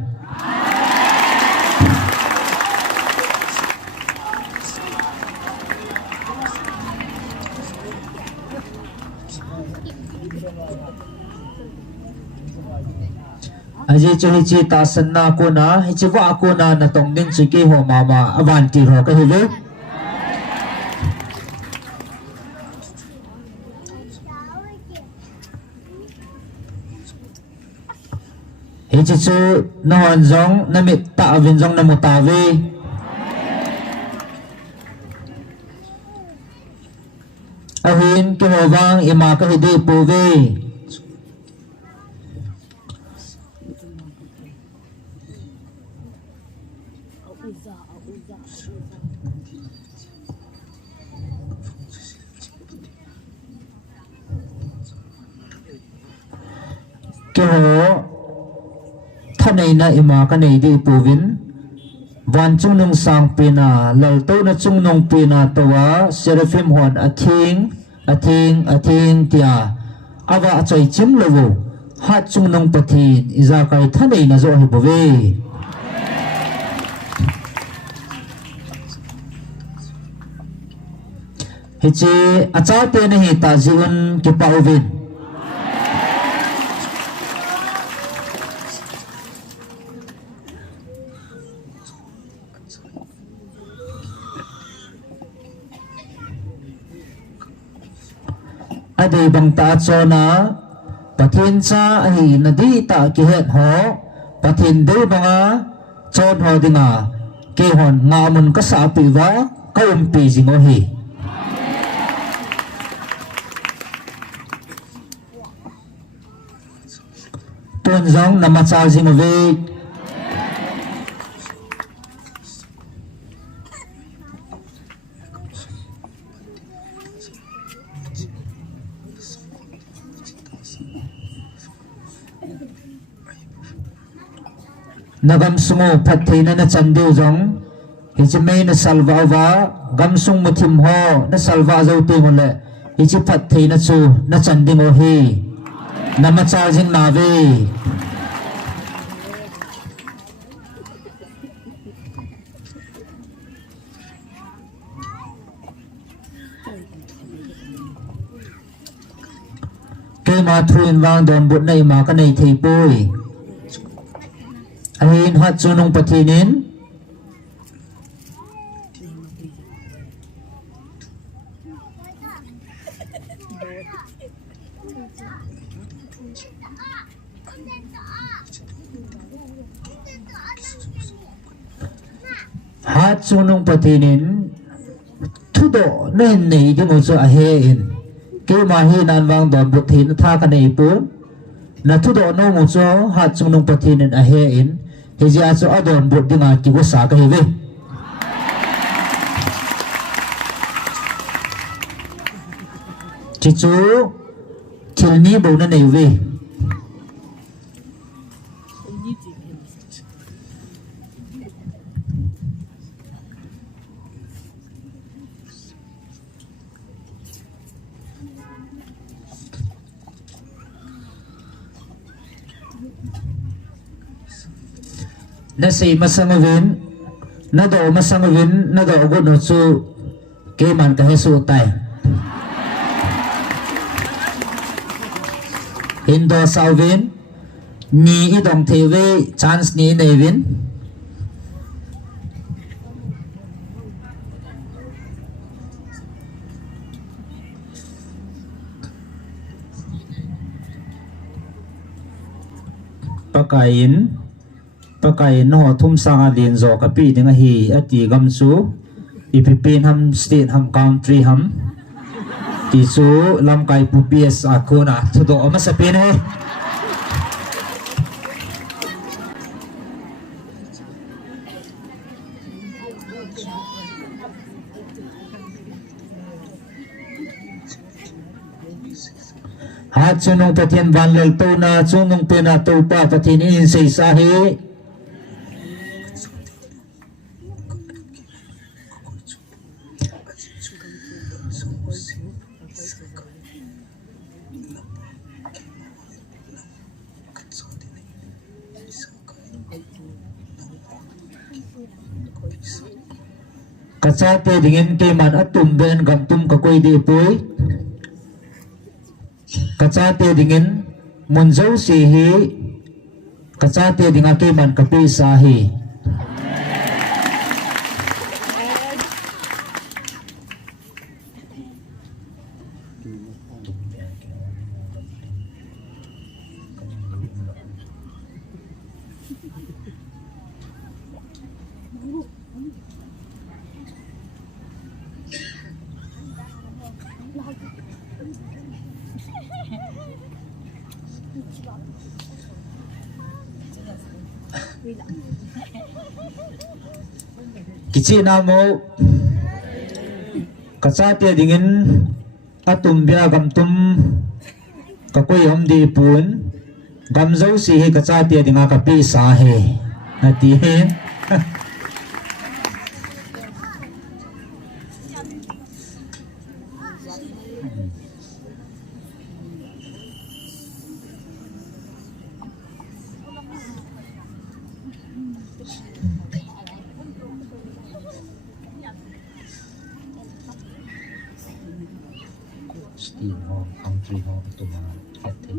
aje chhi chi ta sanna ko na hi chi wa ko na na tong din chi ke ho mama avanti ho ka hilu hi chi chu na hon jong na mit ta vin jong na mutawi ahin ke ho wang ima ka hidi puwe ke ho thanai na ima ka nei di puvin van chung nung sang pina lal to na chung nung pina towa seraphim hon athing tia awa choi chim lowo hat chung nung pathin iza kai thanai na zo hi bove hichi acha te na hi ta jiun ki pauvin ade bang ta chona pathin cha hi nadi ta ki het ho pathin de banga chon ho dinga ke hon nga mun ka sa pi wa ka pi jing o hi ton jong namacha jing ve nagam sungo pathina na chandu jong hichmei na salva wa gamsung muthim ho na salva zo te mole hichi pathina chu na chanding o hi nama charging na ve ke ma thuin wang don but nei ma ka nei thei pui ahin hat chunung pathinin hat chunung pathinin thudo nen nei di mo chu a he in ke ma hi nan wang don but thin tha ka nei pu na thudo no mo chu hat chunung pathinin a he in he ja chu adon but dinga ki go sa ka he ve chi chu thilni bo na nei ve na sei masangawin na do masangawin na do go no chu ke man ka he su tai indo salvin ni idong theve chance ni nei win pakain ho thum sanga lin zo ka pi dinga hi ati gam chu ipipin ham state ham country ham ti chu lam kai pu ps akuna thudo ama sa pin he hat chunung pathian van lel to na chunung pe na to pa pathin in sei sa he kacha te dingin ke man atum ben gam tum ka koi de pui kacha te dingin munjau si hi kacha te dinga ke man ka pi sa hi kichi na mo kacha te dingin atum bia gam tum ka koi hom di pun gam zo si he kacha te dinga ka pi sa he na ti he Steve Hall, Country Hall, ito mga cafe.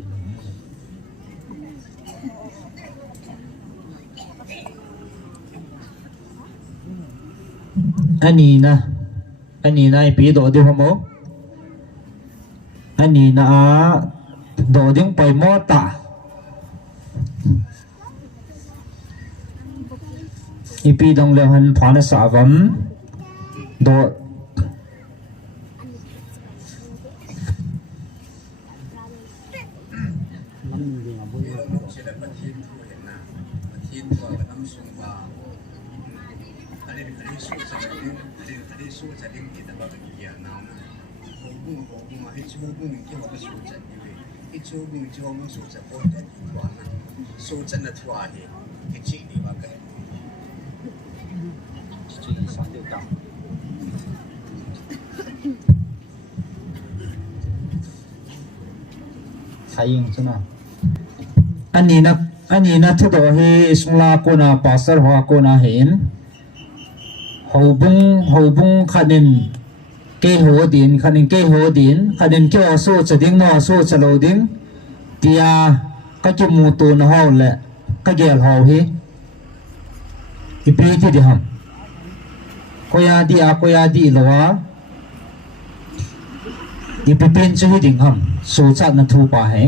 Anina ipi do di mo. Anina do ding pai mo ta. Ipi dong lehan phana savam do sayang sana anina thudo he sungla ko na pastor ho ko na hin hobung khanin ke ho din khanin ke ho din khanin ke so chading no so chalo ding tia ka chu mu tu na ho le ka gel ho hi ipri ti di ham ko ya di lawa ipipin chu hi ding ham so chat na thu pa he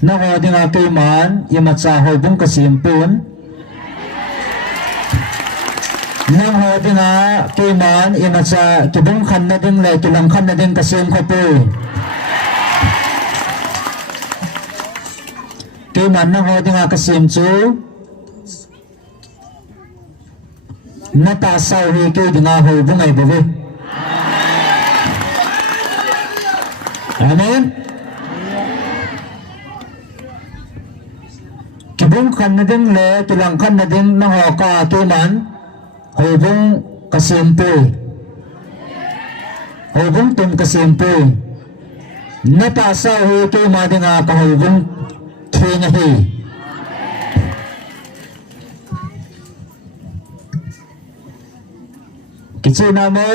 na ho ding a ke man yama cha ho bung ka sim pun na ho ding a ke man yama cha ki bung khan na ding le ki lang khan na ding ka sim kho pu ke man na ho ding a ka sim chu na ta sau hi ke ding a ho bung ai bo ve amen bung khan na ding le tulang khan na ding na ho ka ke man ho bung kasim pe ho bung tum kasim pe na ta sa ho ke ma ding a ka ho bung the na hi kichu na mo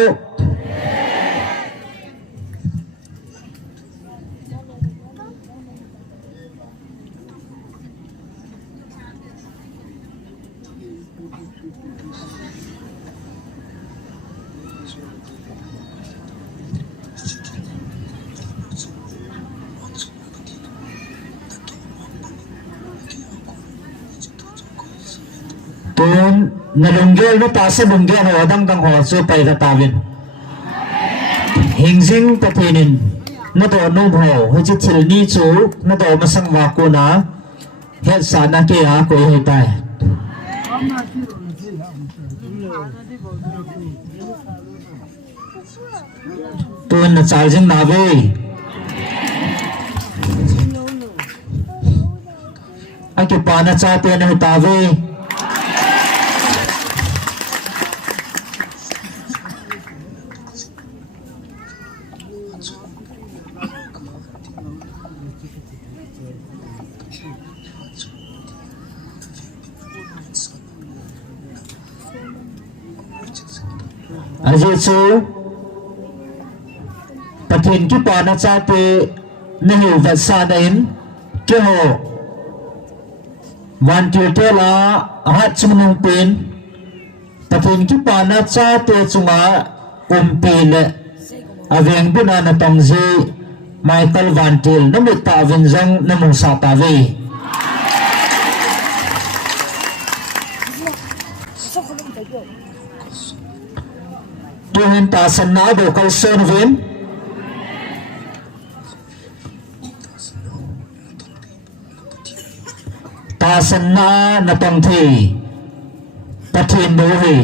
tun na lunggel no ta sa lunggel ho dang dang ho so pai ra ta vin hingjing patinin na do no ho ho chi thil ni chu na do ma sang wa ko na he sa na ke a ko he tai tun na chal jing na ve a ke pa na cha pe na ta ve aje chu pathin ki pa na cha te na hiu va sa na in ke ho van tu te la hat chung nong pin pathin ki pa na cha te chunga pe le aveng buna na tong ji Michael Van Til na mit ta vin jong na mong sa ta ve tuhin ta san na do kal son vin ta san na na tong thi pathin do hi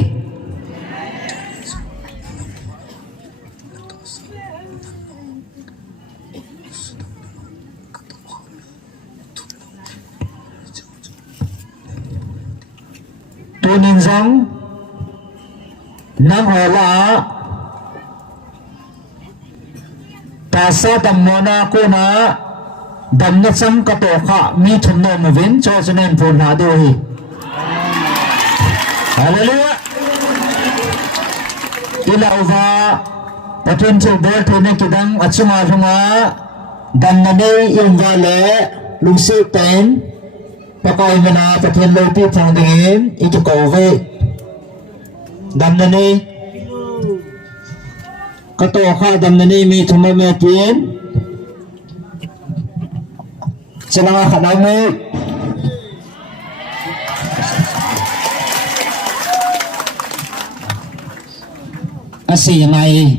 tunin jong nang hola ta sa dam mona ko na dam na cham ka to kha mi thum no ma vin cho nen phun ha do hi hallelujah ilauwa patun chu bo thone kidang achuma thuma dam na nei in va le lungsi ten pakai mena patun lo pi thang ding itu ko ve đâm lên đi có tổ khai đâm lên đi mi thùng mẹ tiến sẽ là khả năng đấy xì ngày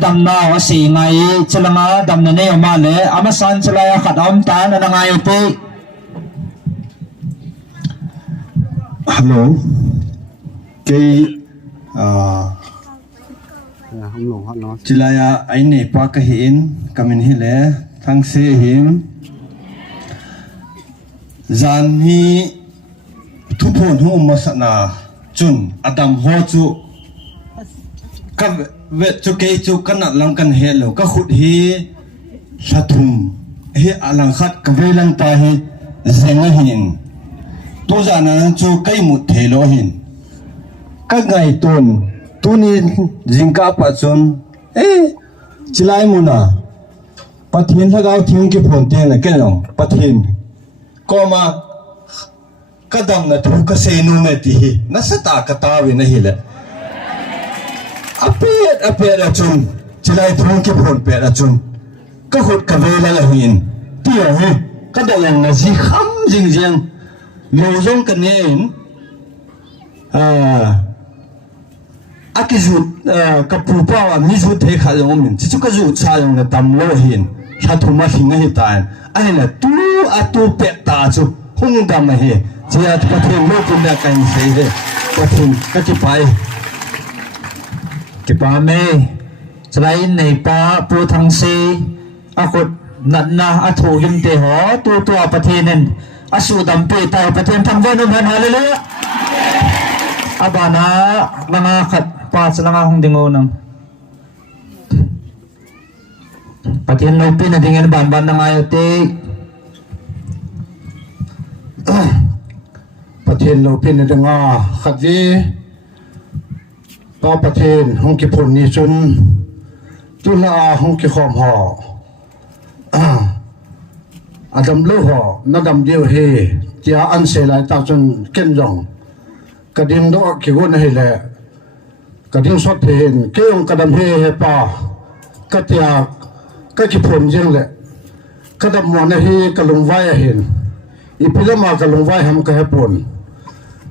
đâm nào xì ngày sẽ là đâm lên đi mà lẽ ama san sẽ là khả năng ta là ngày tới hello cái không lồng hết nó chỉ là anh này pa cái hiện cầm hình lẽ thằng xe hiểm gian hi thu phồn hu mà sát na chun adam ho chu ก็เวจุเกจุกันนัดลังกันเฮลก็ขุดฮีสะทุมฮีอลังขัดกเวลังตาฮีเซงหินตัวจานั้นจูไกมุดเทโลหินก็ไงตุนี้จิงกาปัจจุนจิไลมุนาปะเทียนถ้าเอาทิ้งกี่ผลเตียนละแกลงปะเทียนก็มาก็ดำนะทุกก็เซนูเมติฮีนัสตากตาวินะฮีแหละอเปียดจุนจิไลทุ่งกี่ผลเปียดจุนก็ขุดกเวลละหินเตี้ยฮีก็ได้ยังนะสิคำจริงๆโลจงกันเนี่ยอากิจุดกับผู้ป่าวมิจุดเทขายงมินที่จุกจุดชายงนะตำโลหินชาทุมาหิงให้ตายไอ้เนี่ยตัวเป็ดตาจุหงดำมาเฮเจ้าประเทศโลกุนดากันเสียประเทศก็จะไปกี่ป้าเมย์สไลน์ในป้าปูทังซีอากุดนัดนะอาถูยิมเตหอตัวประเทศนั้นอาสูดำเปตายประเทศทำไว้นุ่มหันฮาเลลูยาอาบานะลังอาขัดป้าสลังอาหงดิงโอนังประเทศโนปินดิ่งเงินบ้านนังอายุเตประเทศเราเป็นดังขัดดีก็ประเทศห้องกิพนนี่จนจุลาห้องกิขอมห่ออาดำเลือห่อนัดดำเดียวเฮที่อันเสลายตาจนเก่นยองกระดิ่งดอกขี้กุนเฮแหละกระดิ่งสดเห็นเกี่ยงกระดำเฮป่ากระเตียก็กิพนยังแหละกระดำมวนเฮกระลงไว้เห็นอีพิลมากระลงไว้ทำกระเหปน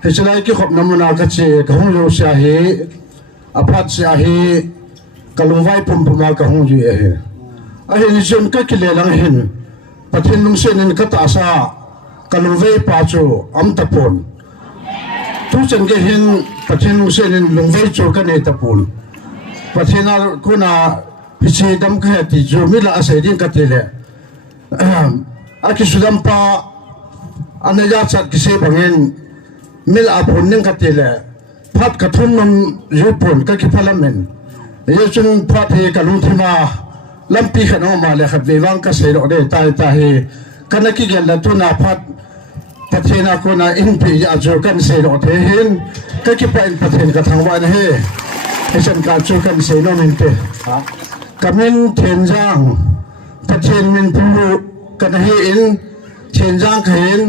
เฮสไลกี่ขบน้ำมันากระเจกหงยูเสียเฮอภัสเสียเฮกระลงไว้ปุ่มมากระหงยูเฮไอเห็นจนก็กิเลลังเห็นประเทศลุงเซนินก็ตาซากระลงไว้ป่าจูอัมตะปนทุกคนก็เห็นประเทศลุงเซนินลงไว้จูกันในตะปนประเทศนั้นคุณาพิชิตดำก็เหตุจูมิลาอาศัยดิ้งกันเลยอาคิสุดัมปาอันนี้ยากจัดกิเซบังเงินมิลอาผลนึงกันทีเลยพัดกระทุ่มมันยุบผลก็คิดพลังเงินยังจนพัดเฮกันลุงที่มาลำปีขนมมาเลยครับเววังก็เสียดอกเดตายเฮกันนักกิจแล้วตัวนาพัดประเทศนักคนอินปีอาจูกันเสียดอกเทหินก็คิดเป็นประเทศกระทางวันเฮให้ฉันการจูกันเสียโนมินเตกับมินเทียนจางประเทศมินพูกันเฮอินเทียนจางเห็น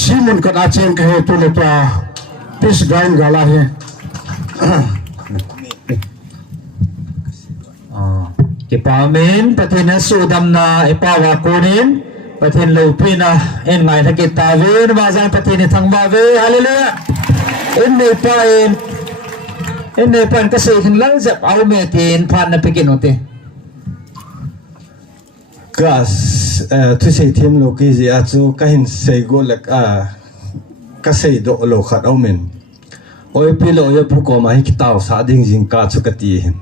ซีมุนกันอาเจียงเฮตุเลตัวพิสกายงกาลาเฮกี่ป้าเมนประเทศนั้นสูดำนาไอป้าวากูนินประเทศลูปีนะเอ็นไงถ้ากิตาเวนมาจากประเทศนี้ทั้งบาเวฮาเลลูยาเอ็นในป้าเอ็นในป้าก็เสียขึ้นหลังจากเอาเมตินผ่านนับไปกินโอเตก็ทุกสิ่งที่มโลกีจีอาจูก็เห็นเสกโกลักก็เสกโดโลขัดเอาเมนโอ้ยพี่โลยผู้ก่อมาให้คิดตาวสาดิ่งจิงกาชุกตีเห็น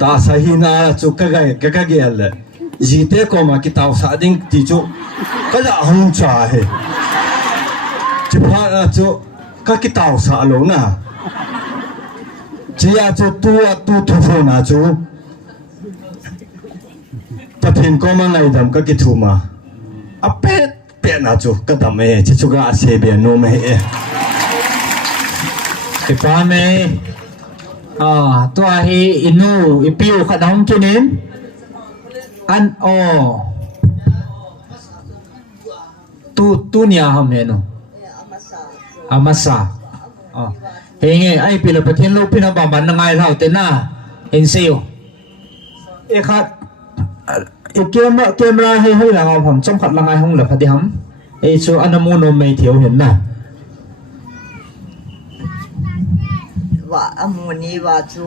ตาสาหินาจูก็ไงก็เกี่ยเลยจีเตก่อมาคิดตาวสาดิ่งตีจูก็จะหงจ่าเฮจิพาราจูก็คิดตาวสาโลนะจีอาจูตัวทุกคนอาจูประเทศก็มันไงดำก็คิดถูกมาเป็ดนะจูก็ดำเอชิจูก็อาเซียเบียโนเมเอกี่ป้าเมตัวเฮอินูอิปิวขัดห้องกินินอันตัวเนี่ยฮะเมนูอามาซาเฮงไอพิลประเทศโลกพินาบามันนังไงเท่าเตน่าเห็นซิวขัดเกมราให้หลังเอาผมจำขัดลังไงห้องเหลือพัดยัมชัวอันนมูโนไม่เที่ยวเห็นนะว่าอมูนีว่าจู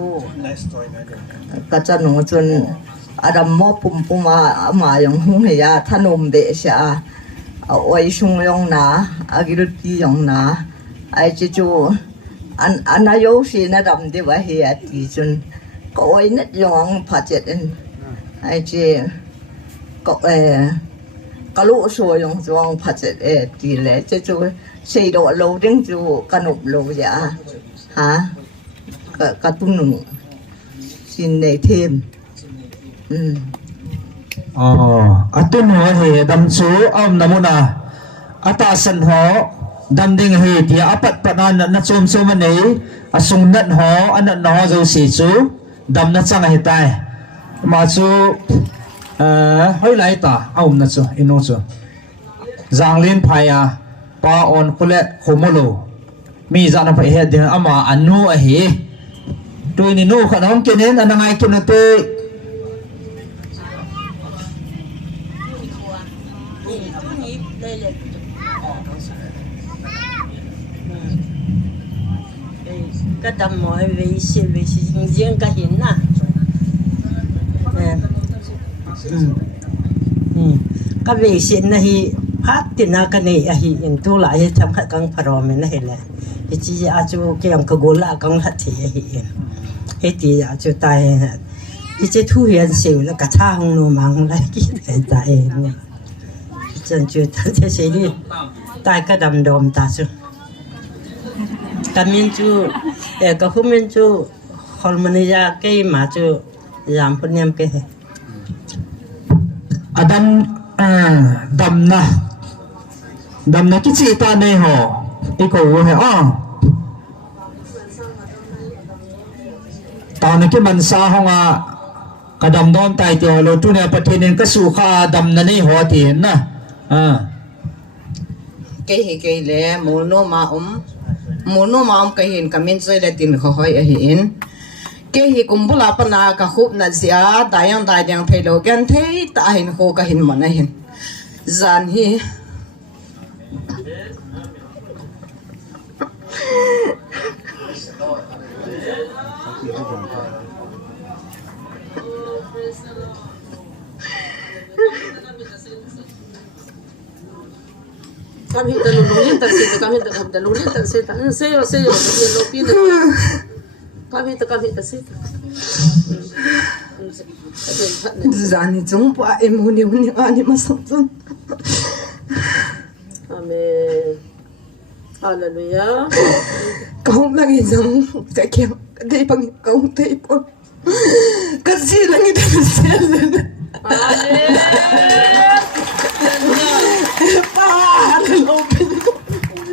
ก็จะหนูจนอารมณ์มอปุ่มมามาอย่างหงเหียท่านมเดชาเอาไว้ชงยองนาอากิรุตียองนาไอจูอันนายกสินะดำดีว่าเฮียตีจนก็ไว้นัดยองพัดเจ็ดไอจีก็ก็รู้ส่วนยองจวงพัดเจ็ดตีเลยจูเสียดอกโลดิ้งจูกระหนุบโลจ้ะฮะก็ตุ้งหนู จินในเทมอ๋ออัตุนหัวเหดำซูอ้อมนมุนาอัตาสันหอดำดิ่งเหที่อปัตปนานนัดชมชมันนี้อสุงนัดหออันนัดหอเจ้าสีจูดำนัดจังเหตายมาจูเฮ้ยไรตาเอานัดจูอินโนจูจางลินพายาปาออนคุเล่โคโมโลมีจานไปเหตุเดียอามาอันนู้เหตัวนี้นู้ขนมกินเห็นอันนั้นไงกินนั่นเตะก็ดำหมอยเวสิจริงๆก็เห็นนะก็เวสินะฮีพัดตินากันนี่ฮีอินทุลายทำขัดกังพรอมนะเห็นเลยฮีจีอาจูเกี่ยงกกุลากังหัดทีฮีฮีตีอาจูตายฮีจีทุเรียนสิวแล้วกระช่างนูมังอะไรกินตายเนี่ยจนจุดที่เสียตายก็ดำดมตาจูkami tu kahumen tu hormonia ke maju jam punyam ke adam dam na kichi ta ne ho iko wo he ta na ki man sa ho nga kadam don tai ti lo tu ne pathinin ka su kha dam na ni ho ti na ke le mono ma ka hin kamin sai le tin kho hoi a hin ke hi kumbula pana ka khup na zia dayang thailo gan thei ta hin kho ka hin mana hin zan hi kami terlulungin tersita kami terlulungin tersita saya dia lopi kami tersita zani chung pa emuni ani masang amin haleluya kaum lagi jang takiam dei pang kaum tei pon kasi lagi tersial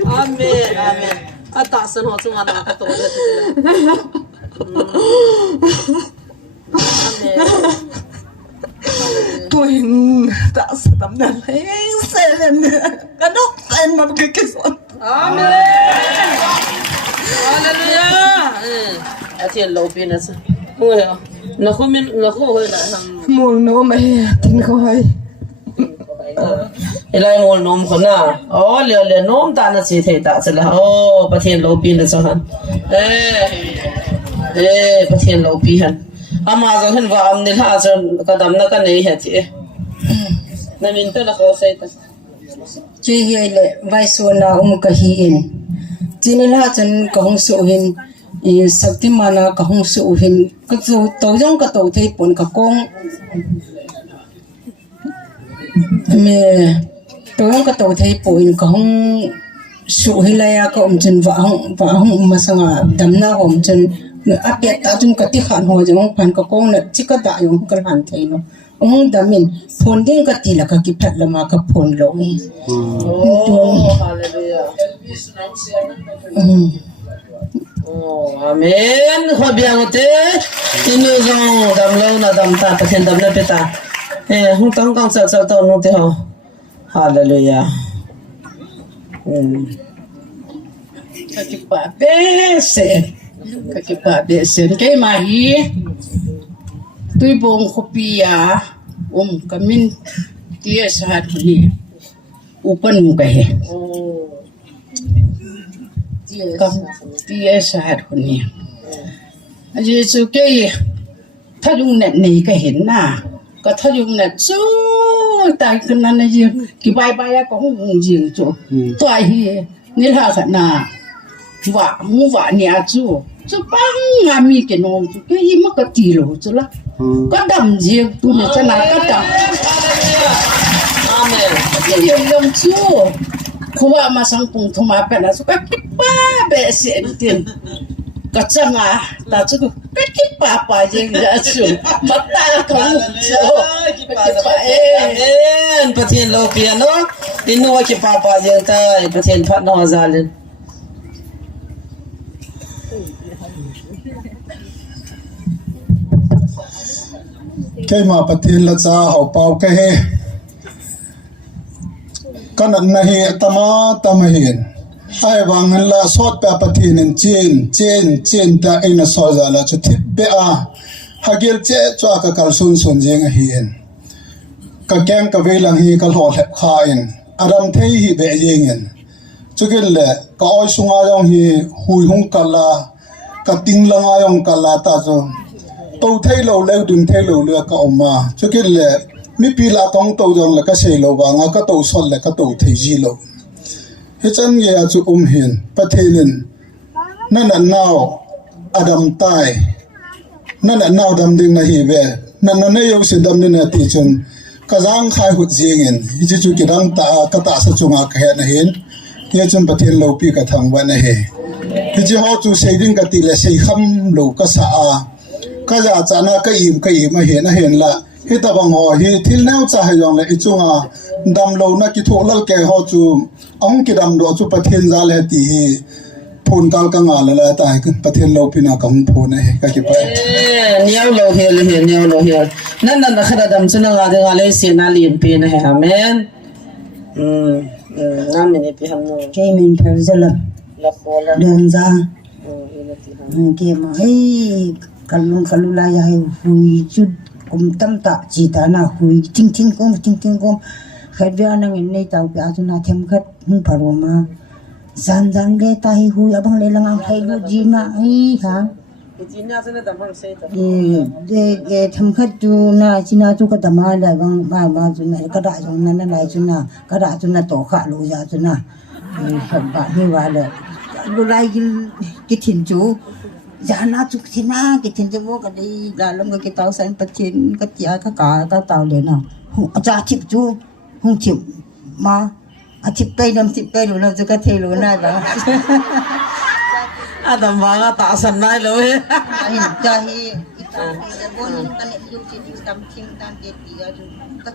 amin amin atas senhor cuma nak kata amin tuin tak sedam dan lain selen kanok kan mab kekeson amin haleluya atin lopi nasa ngoi nakho hoi la mul no mai tin ko hai ilai ngol nom khona le nom ta na si thei ta sala pathian lo pi na sahan pathian lo pi han ama zo hen wa am ni ha jon kadam na ka nei he ti na min ta la ko sai ta chi hele vai so na ka hi in chinila chan ka hong su hin sakti mana ka hong su hin ka zo to jong ka to thei pon ka kong me tôi có tổ thấy bụi có không sụi hay là có ông chân vợ không mà sang đâm na ông chân áp đặt ta chung cái tiếc hạn hồi giống phản có con là chỉ có đại ông cái hạn thấy nó ông đâm mình phun điên cái gì là cái kịp thật là mà cái phun lỗ amen ho biang te inu zong dam lo na dam ta pathian dam na peta hung tang kang sal to no te ho hallelujah kakipa besen cái mà hi tôi bông kopia kamin tia sahat ni upan mukai tia sahat ni aje su cáiถ้าลุงเน็ตนี่ก็เห็นหน้าก็ถ้าลุงเน็ตสู้ตายขึ้นนั้นนะยิงกี่ใบก็คงยิงจู่ตัวไอ้นี่ล่ะขนาดว่ามูว่าเนี่ยจู่ปังงามีกันนองจู่ก็ยิ่งมันก็ตีโลจู่ละก็ดำยิงตัวเนี่ยชนะก็ดำยิงลงจู่เขาว่ามาสังปุงทมาเป็นอะไรสุก็คิดป้าเบสเสียนเตียน ก็จังอ่ะตาจุกก็คิดป่าป่ายังจะสูมาตาของโซ่คิดป่าประเทศโลเปียเนาะอินโนคิปาปายังตายประเทศพัฒนาซาลิน cái mà bắt thiên là cha hậu bao cái he con anh này tama hiền ai vang hắn là sót bé bắt thiên nên chen ta anh là soi ra là cho thip bé hagil che cho cả cả sun riêng hiền cả kem cả về lăng hi cả lọt khain adam thấy hi bé riêng cho cái lệ cả oi sung ayong hi hui hung cả là cả ting lang ayong cả là ta cho tàu thấy lâu lâu đừng thấy lâu lừa cả ông mà cho cái lệ mi pi la tông tàu dòng là cái xe lâu vàng cái tàu son là cái tàu thấy gì lâu hết chân nghe chú hiền bắt thế nên nên nào adam tai nên nào đam đinh này về nên nó này yêu sự đam đinh này thì chun cái giang khai hụt riêng in chỉ chú cái đăng ta cái ta sẽ chung cái hệ này hin nghe chun bắt thế lâu pi cái thằng bên này chỉ họ chú xây dựng cái tỷ lệ xây khăm lâu cái xã cái giờ chana cái im mà hiện là khi ta bằng họ thì thiếu nào cha hay dùng là ít chung đam lâu na cái thổ lal cái họ chú ông cái đam đó chú bắt thiên ra là thì phun cao căng là tại cái bắt thiên lâu pina cầm phun này cái phải nhiều lâu hiện nhiều lâu hiện nên là khi đam cho nó ra lấy xin na liền pin này amen nam mình bị ham nó cái mình phải rất là đơn giản cái mà ấy kalau lah ya hui chud tâm ta chỉ ta na hui ting kom khai về anh em này tàu bị aju na thêm khát hung pharo mà zan le ta hi hui abang le lang khai lu ji na ai ha de thêm khát tu na chi na tu ka dama la bang ma tu na ka da jong na lai tu na ka da tu na to kha lu ja tu na không bạn như vậy là lu lai cái thiền chú Jana chuk sina kitin jebo kadi dalam ke tau san pacin ketia ka tau le na cha chip chu hung chip ma a chip kai lu na chu ka the lu na ba adam ba ta san nai lo he cha hi bon kan yu chi tam thing tan ke tia chu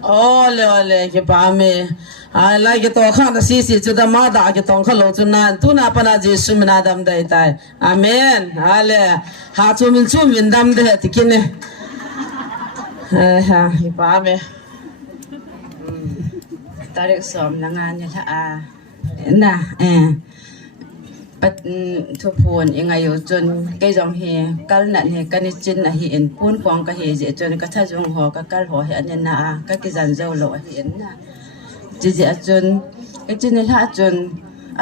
ole ke pa me ai lai ke to khan si chu da ma da ke tong khalo chu na tu na pa na jesu mina dam dai tai amen ale ha chu min dam de tikin ha ke pa me tarik som na nga ni la na pat thu phun ingai yo chun cái dòng he kal na he kanichin a hi en pun kwang ka he je chun ka tha jung ho ka kal ho he an na ka ki jan zo lo hi en na ji chun cái chun la chun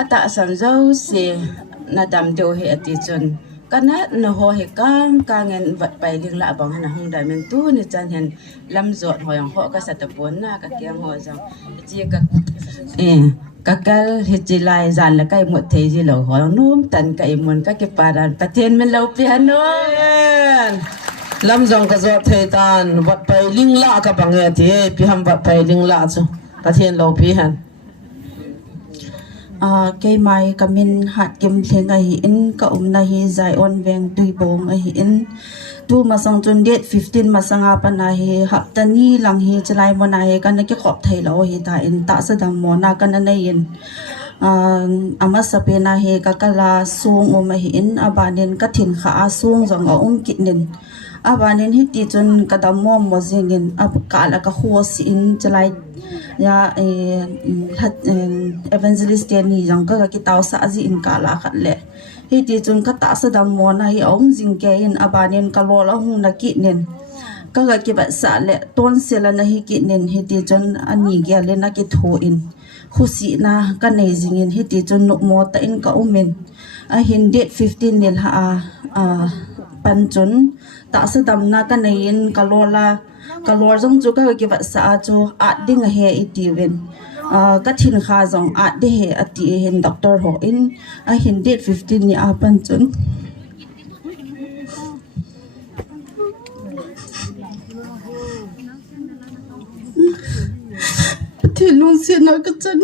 ata san zo se na dam deu he ati chun kana na ho he ka ngen vat pai ling la bang na hung dai men tu ni chan hen lam zot ho yang ho ka sa ta pon na ka kyang ho jang ji ka kakal hijilai zan la kai một thế gì lâu hỏi núm tận cái muốn các cái paran paten men lâu piano lam dòng cái giọt thầy tan vật bay linh lạ các bạn nghe thì pi ham vật bay linh lạ chứ paten lâu pian cái mai kamin hat kim theng ai in ka này zai on veng tui bong ai in tu masang chun date 15 masanga panahi haptani lang hi chalai monai kan ki khop thai lo hi ta in ta sadam mona kan nei in ama sapena he kakala sung o mai in abanin ka thin kha sung jong kinin abanin hi ti chun kadam mo jingin ab kala ka khos in chalai ya evangelist ni jong ka ki taw sa ji in kala khat le hi ti chun ka ta sa dam mo na hi om jing ke in abanin ka lo la hu na ki nen ka ga ki ba sa le ton se la na hi ki nen hi ti chun ani ge le na ki tho in khusi na ka nei jing in hi ti chun nu mo ta in ka umin a hin date 15 nil ha pan chun ta sa dam na ka nei in ka lo la ka lo jong chu ka ki ba sa chu a ding a he iti wen ka thin kha jong a de he ati hen doctor ho in a hin date 15 ni a pan chun thì luôn xin nói cái chân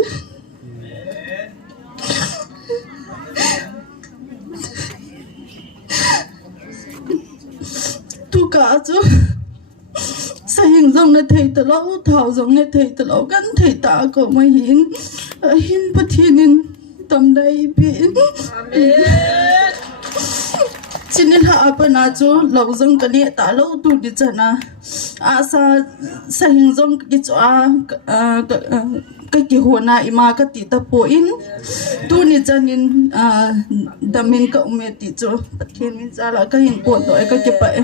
dòng này thầy tờ lâu thảo dòng này thầy tờ lâu gắn thầy tạ cổ mà hiến bất thiên in tầm đây bị xin nên hạ bên à chú lâu dòng cái này tạ lâu tu đi chân à sa hình dòng cái chỗ cái hồn này mà cái tít tập in tu ni chân in đam mình cậu mẹ tít chú bất thiên mình ra là cái hình cuộn rồi cái cái bậy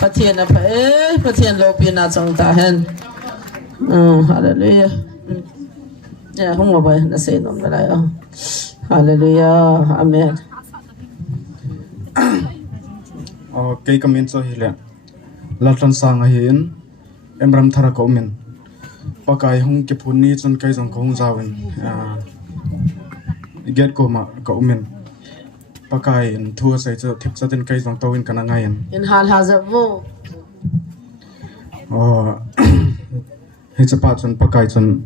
Phát hiện là phải phát hiện lô pin là trong ta hen hallelujah ya không mà vậy là sẽ nằm lại hallelujah amen cây comment cho hi lệ la tan sang hiền em ram thara ko men pakai hung ke phun ni chon kai jong ko hung zawin get ko ma ko men pakai thua sai cho thep cha ten kai jong tawin kana ngai in hal hazavu he cha pa chon pakai chon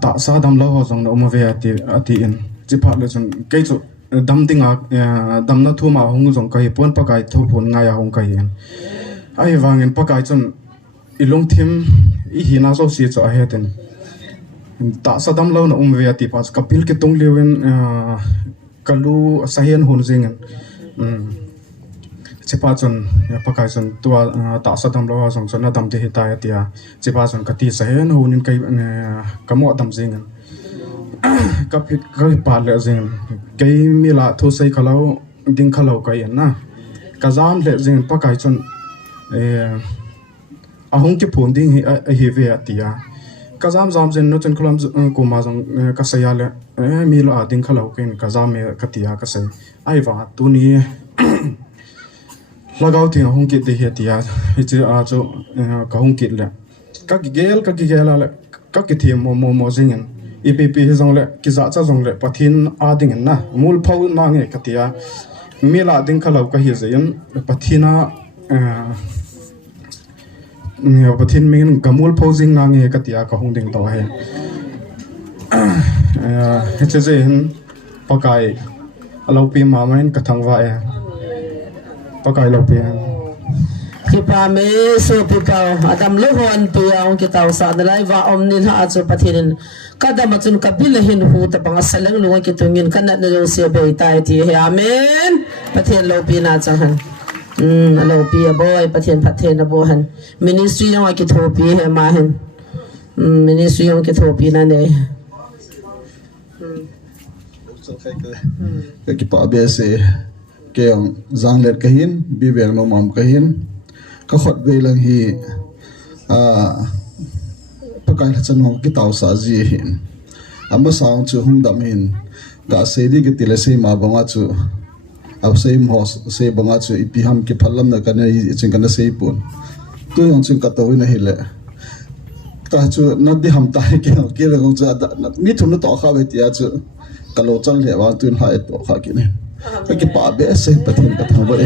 ta sa dam lo ho jong no ma ve ati in chi pha le chon kai chu dam dinga dam na thu ma hung jong kai pon pakai thu phun ngai a hung kai en ai wangin pakai chon ilung thim I hina so si cho he ten ta sa dam lo na ve ati pas kapil ke tung lewin kalu sahian hun jing chepa chon pakai chon tua ta sa dam lo song chon na dam te hita atia chepa chon kati sahian hun in kai kamo dam jing kapit kai pa le jing kai mila thu sai khalau ding khalau kai na kazam le jing pakai chon ahong ke phone ding hi ve atia kazam zam jen no chen khulam ko ma jong ka saya le mi lo ading khalau ken kazam me katia ka sai ai wa tu ni lagaw thing ahong ke de hetia hi che a cho ka hong ke le ka gi gel le ka ki thi mo jingen ipp hi jong le ki za cha jong le pathin ading na mul phau na nge katia mi la ding khalau ka hi zen pathina pathin ming gamul posing na nge katia ka hung ding to he he che hin pakai alo pi ma main ka thangwa pakai lo pi kipa me so pikau adam lo hon pi ang kitau sa dalai wa om ni ha chu pathin kadam chun kabil hin hu ta bang salang lu ki tungin kanat na lo se be tai ti he amen pathin lo pi na chang alo pi boy pathian pathen na bo han ministry yang ki thopi he ma han ministry yang ki thopi na ne cái kipa bia se ke ang zanglet kahin bi beng no mam kahin ka khot ve lang hi pakai chan ngom ki taw sa ji hin ama sang chu hung dam hin ga se di ki tile se ma banga chu ab sei mo se banga chu ipi ham ki phalam na kana chen kana sei pun tu yong chen ka to na hi le ta chu na di ham ta ke la gong chu mi thun to kha ve tia chu kalo chal le wa tun ha to kha ki ne ki pa be se pathin ka thang ba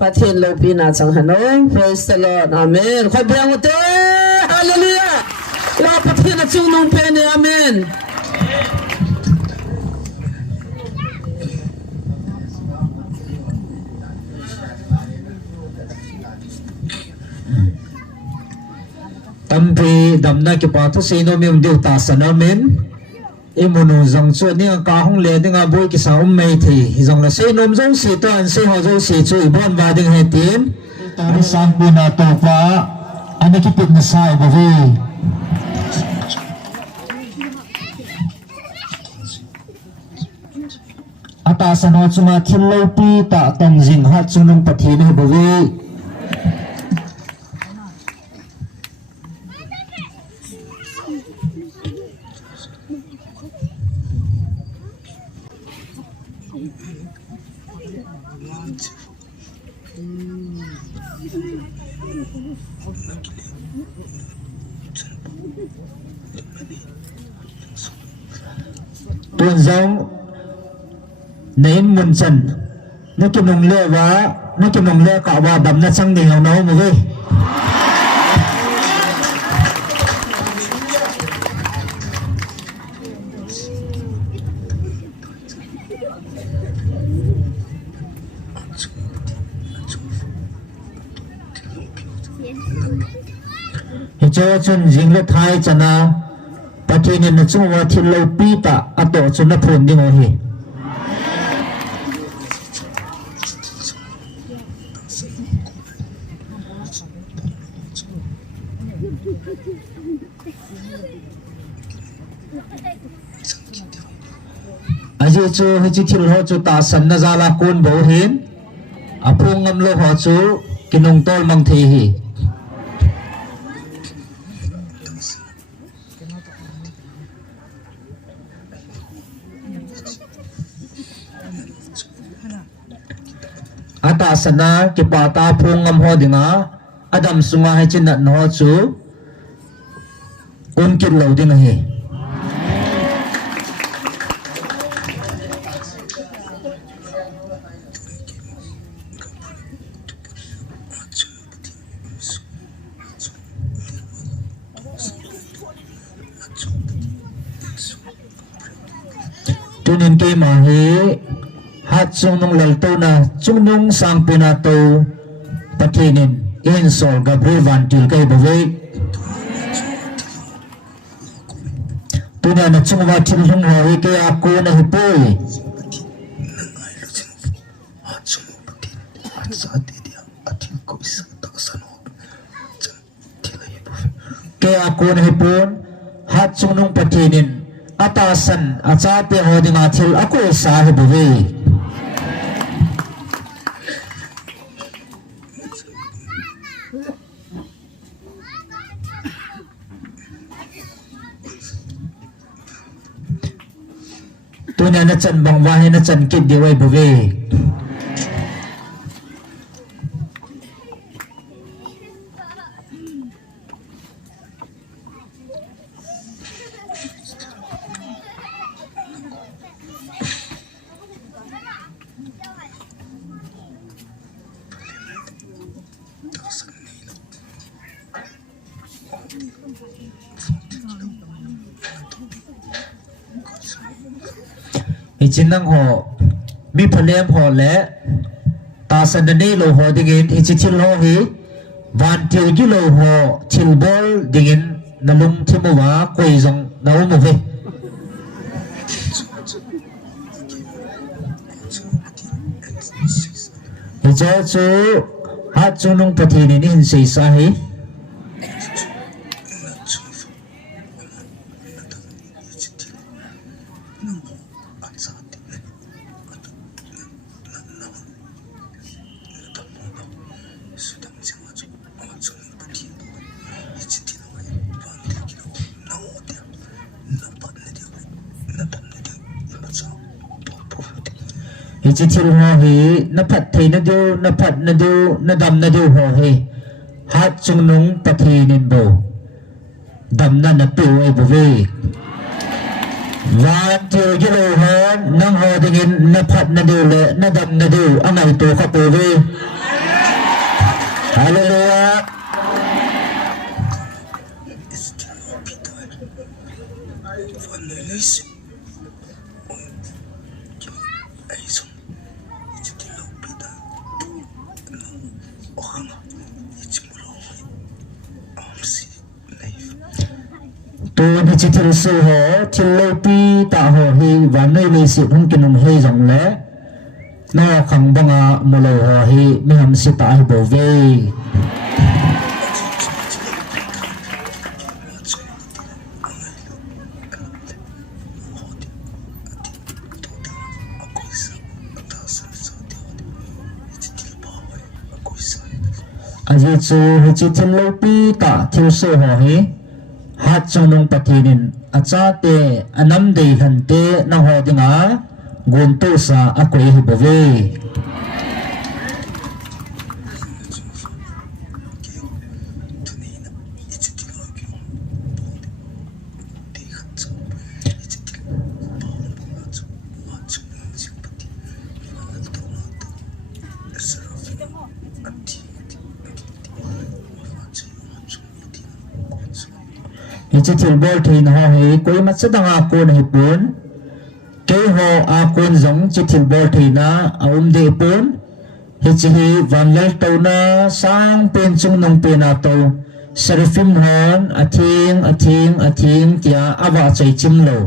pathin lo pi na chang hanong praise the lord amen khoi bang te hallelujah la pathin na chung nong pe ne amen tampi damna ki pa thu sei no mi um deu ta sana men emono jong chu ni ka hong le dinga boy ki sa mai thi jong la sei nom jong si to an sei ho jo si chu ibon wa ding he tin ta sang bu na to pa ani ki pit na sai ba vi ata sana chuma thil lo pi ta tong jing ha chunung pathi ne ba vi tuần giống ném môn chân nó kim nông lệ và nó kim nông lệ cả ba đầm nó sang nhiều nấu mà về hi cho chun jing le thai chana pathin na chuwa thil lo pi ta ato chun na phun ding o hi aji chu hi chi thil ho chu ta san na zala kun bo hin apung ngam lo ho chu kinung tol mang the hi ata sana ki pata phung ngam ho dinga adam sunga hai chin na no chu un kit lo ding hi tunin ke ma hi hat chung nung lal to na chung nung sang pina to patinin in sol gabriel van til kai bave tuna na chung wa til hung ho ke a ko na hi poi ke a ko na hi pon hat chung nung patinin atasan acha pe hodinga thil ako sa he bove tunya na chan bang wa he na chan kit de wai bove chinang ho mi phalem ho le ta sanani lo ho dingin hi chichil ho hi van til gi lo ho chil bol dingin nalung thimuwa koi jong naw mo ve hi cho chu hat chunung pathini ni hin sei sa hi hi chi thil ho hi na phat thei na deu na phat na deu na dam na deu ho hi hat chung nung pathi nin bo dam na na pu ai bo ve van tiêu gi lo ho nang ho dingin na phat na deu le na dam na deu angai to kha pu ve hallelujah tôi đi chỉ thil sư ho thil lâu pi ta ho hi và nơi lấy sự hung kinung hay dòng lẽ nó khăng banga mồ lo ho hi mi ham si ta hi bo ve aje chu hi chi thil lâu pi ta thil sư ho hi hat chunung pathinin acha te anam dei han te na ho dinga gun to sa akoi hi bove hi chi thil bol thin ho hi koi mat sadanga kon hi pun ke ho a kon jong chi thil bol thina aum de pun hi chi hi van lel to na sang pen chung nong pe na to serifim hon athing tia awa chei chim lo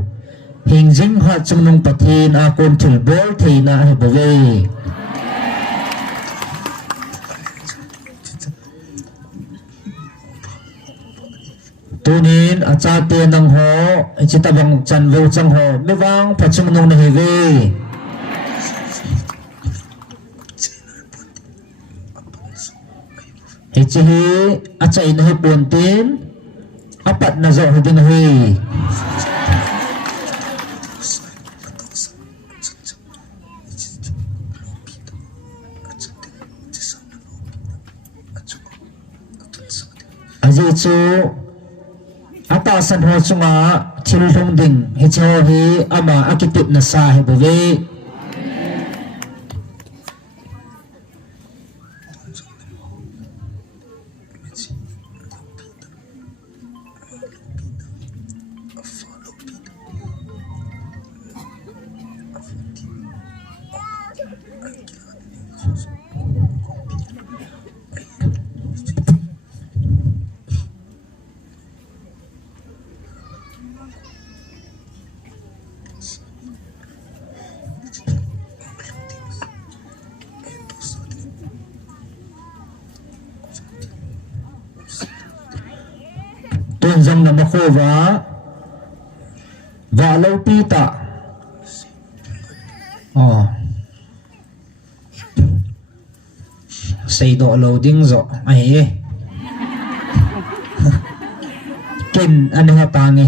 hing jing ha chung nong pathin a kon thil bol theina he bove tunin acha te nang ho chitabang chan vo chang ho mewang phachung nong na he ve he chi hi acha in he pon tin apat na zo ding he aji chu ata san ho chunga thil thong ding he cho hi ama akitip na sa he bove tuan jang na makova va lo pita sei do lo ding zo ai ken an ha tangi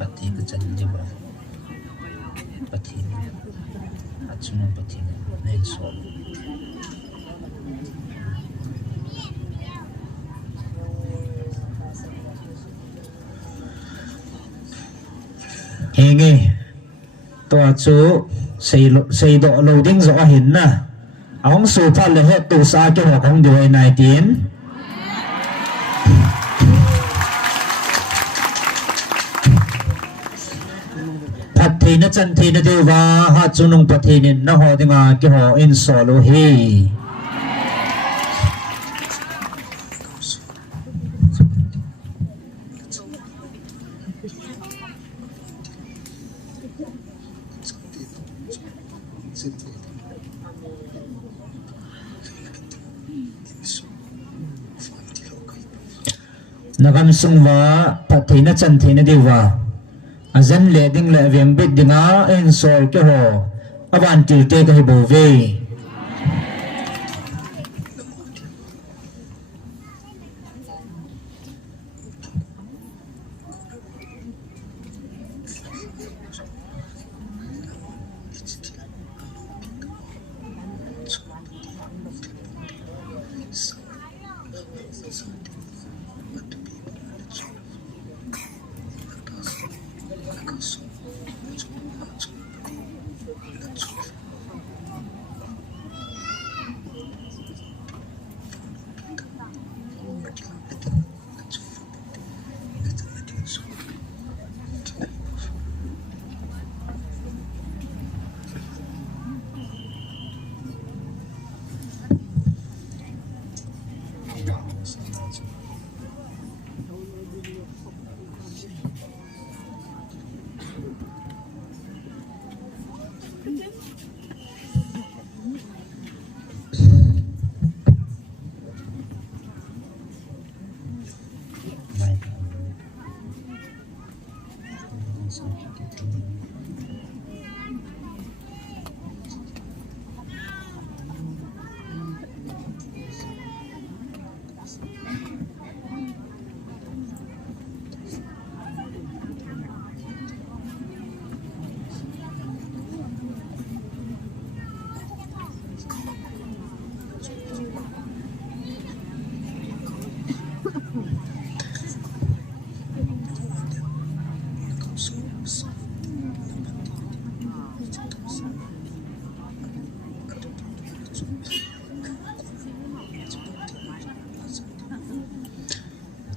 pati ke jan di ba pati achuna pati nei so henge to chu sei do loading zo a hin na ong su pha le he tu sa ke ho khong di 19ทีนะจันทีนะเทวาฮัจุนงปะทีนินนะฮอดิงาเกฮออินโซโลฮีนักการสุงวาปะทีนะจันทีนะเทวาazan le ding le veng bit dinga en sol ke ho awan til te ka hi bo ve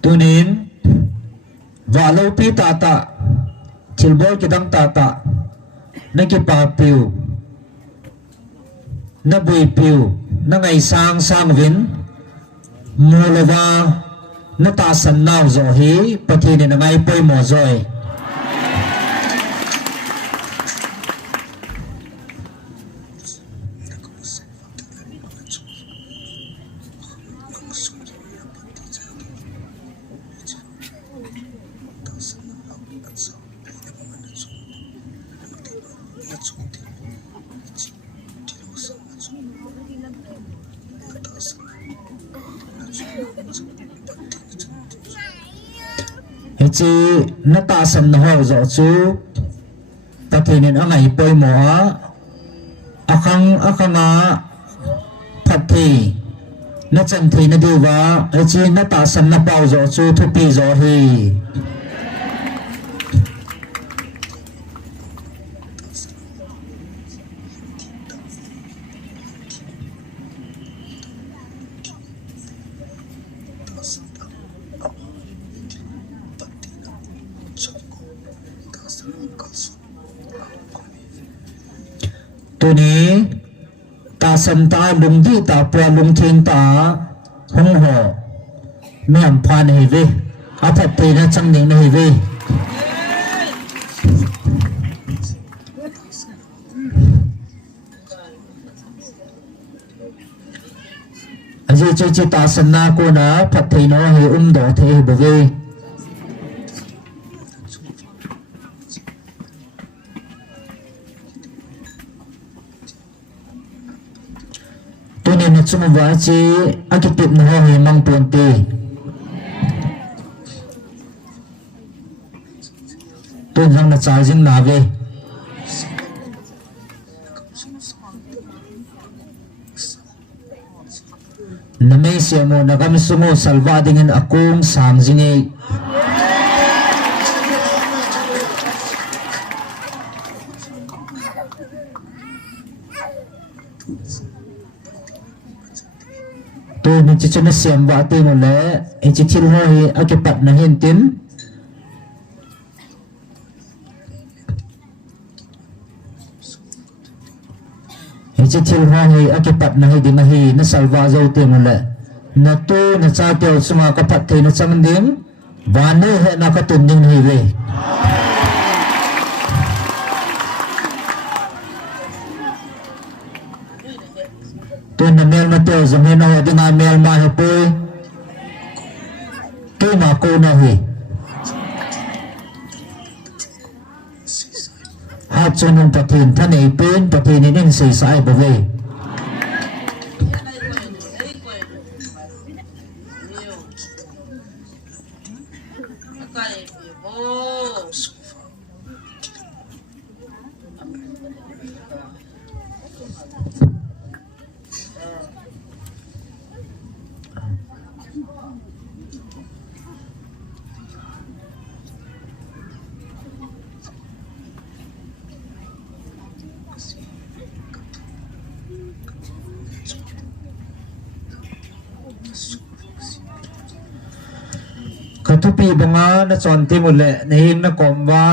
tunin valo pi tata chilbol kitang tata na kipa piu na bui piu na ngày sang vin mulawa na ta san nau zo hi pathin na ngai poi mo zoi chi na ta san na ho zo chu pathin an ngai poi mo akhanga phathi na chan thi na diwa chi na ta san na pau zo chu thu pi zo hi tuni ta san ta lung di ta pwa lung thing ta hong ho miam phan hi ve aphat te na chang ning hi ve aje che ta san na ko na phat te no hi do the be ve tunin na chumuwa chi akitip na ho hi mang puante tun hang na charging na ve na may siya mo na kami sumo salva dingin akong samjingi tôi nên chỉ cho nó xem vợ tôi một lẽ anh chỉ thiên hơi ở cái bật là hiện tím anh chỉ thiên hơi ở cái bật là hiện tím là nó salva dâu tiền một lẽ nó tôi nó cha tiêu xuma cái bật thì nó chăm đến và nơi hệ nó có tuần nhưng thì về tôi nằm mel mà tiêu dùng hết nó đi nằm mel mà hợp tôi mà cô nào hỉ hạt cho nông pathin thân ấy bên pathin nên xây sai bảo vệ thupi banga na chon ti mule na hing na komwa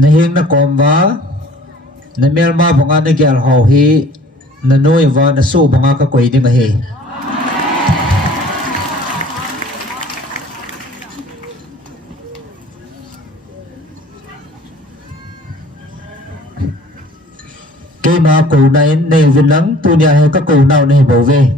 na hing na komwa na melma banga na gyal ho hi na noi wa na su banga ka koi ding hi cái mà cụ này này viên lắng tu nhà hay các cụ nào này bảo vệ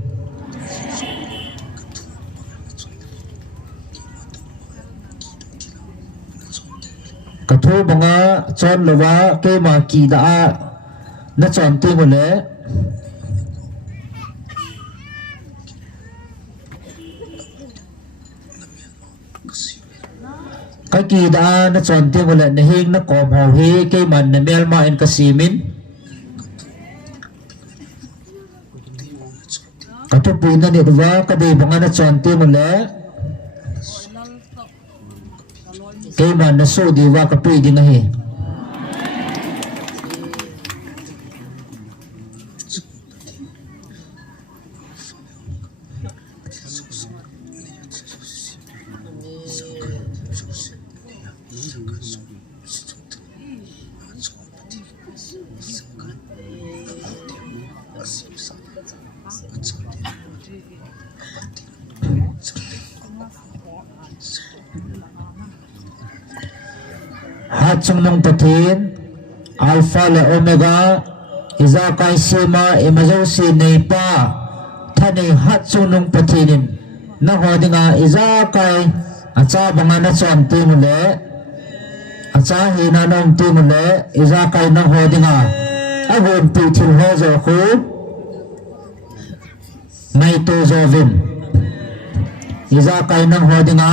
cả thu bằng á chọn là vá cái mà kỳ đã nó chọn tiền một lẽ cái kỳ đã nó chọn tiền một lẽ này hình nó còm hầu hi cái mà này mel mà en kasimin kato pina ni dua kabe banga na chonti mole kay man na so diwa ka pwede na hi hát chung nong pathin alpha le omega iza kai sema imazo si nei pa thani hát chung nong pathinin na hodinga iza kai acha banga na chon ti mu le acha hi na nom ti mu le iza kai na hodinga agon pi thil ho zo khu ngai to zo vin iza kai na hodinga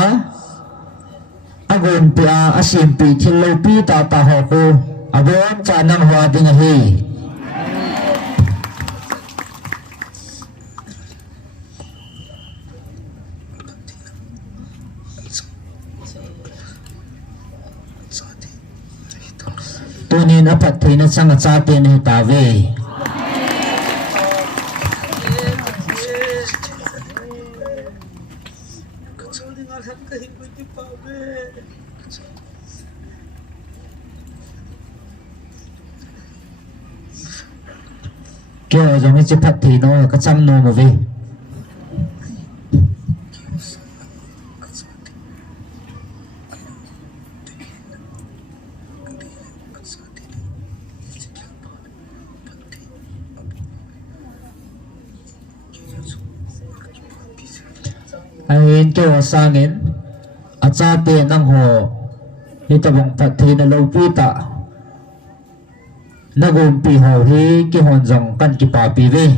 agon pi a asim pi thil lo pi ta ta ho khu abon cha nang hodinga hi tunin apat thina changa cha te ne ta ve kêu giống như chụp thì nó có trăm nô mà về anh kêu sang đến cha tiền năng hồ như ta bằng phật thì là lâu pi tạ na gồm pi hồ hi cái hòn dòng căn kỳ bà pi về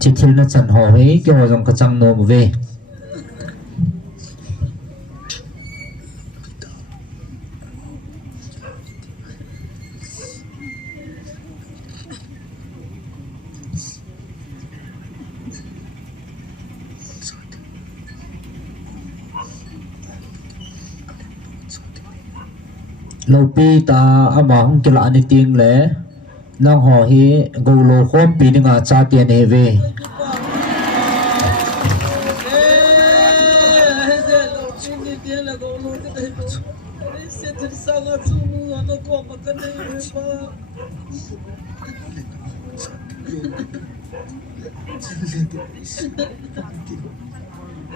chỉ thiếu nó chẳng hồ ấy cái hồ dòng cái trăng nô mà về lâu pi ta amang cái lạ này tiếng lẽ năng họ hi gầu lô khom pi đi ngã cha tiền này về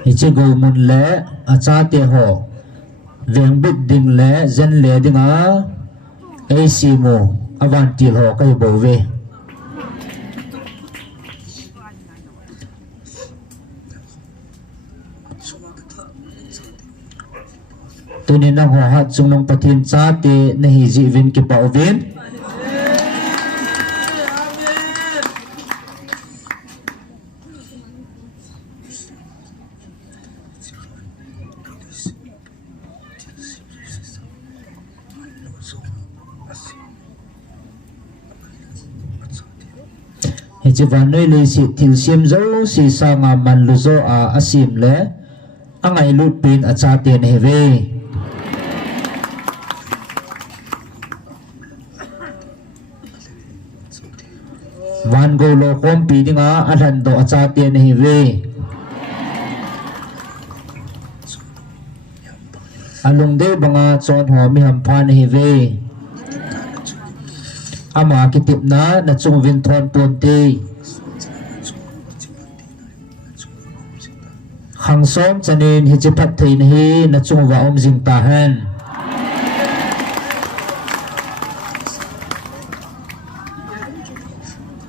hi chỉ gầu mun lẽ cha tiền họ veng bit ding lẽ dân lẽ đi ngã AC mo avanti ho kai bo ve tunin nang ho hat chung nong pathin cha te na hi ji vin ki pau vin he chi van noi le si thil sim zo si sa nga man lu zo a asim le angai lut pin a cha te ne ve van go lo khom pi dinga a ran do a cha te ne ve alung de banga chon ho mi ham phan ne ve ama kitip na chung vin thon pon te khang som chanin hi chipat thein hi na chung wa om jing ta han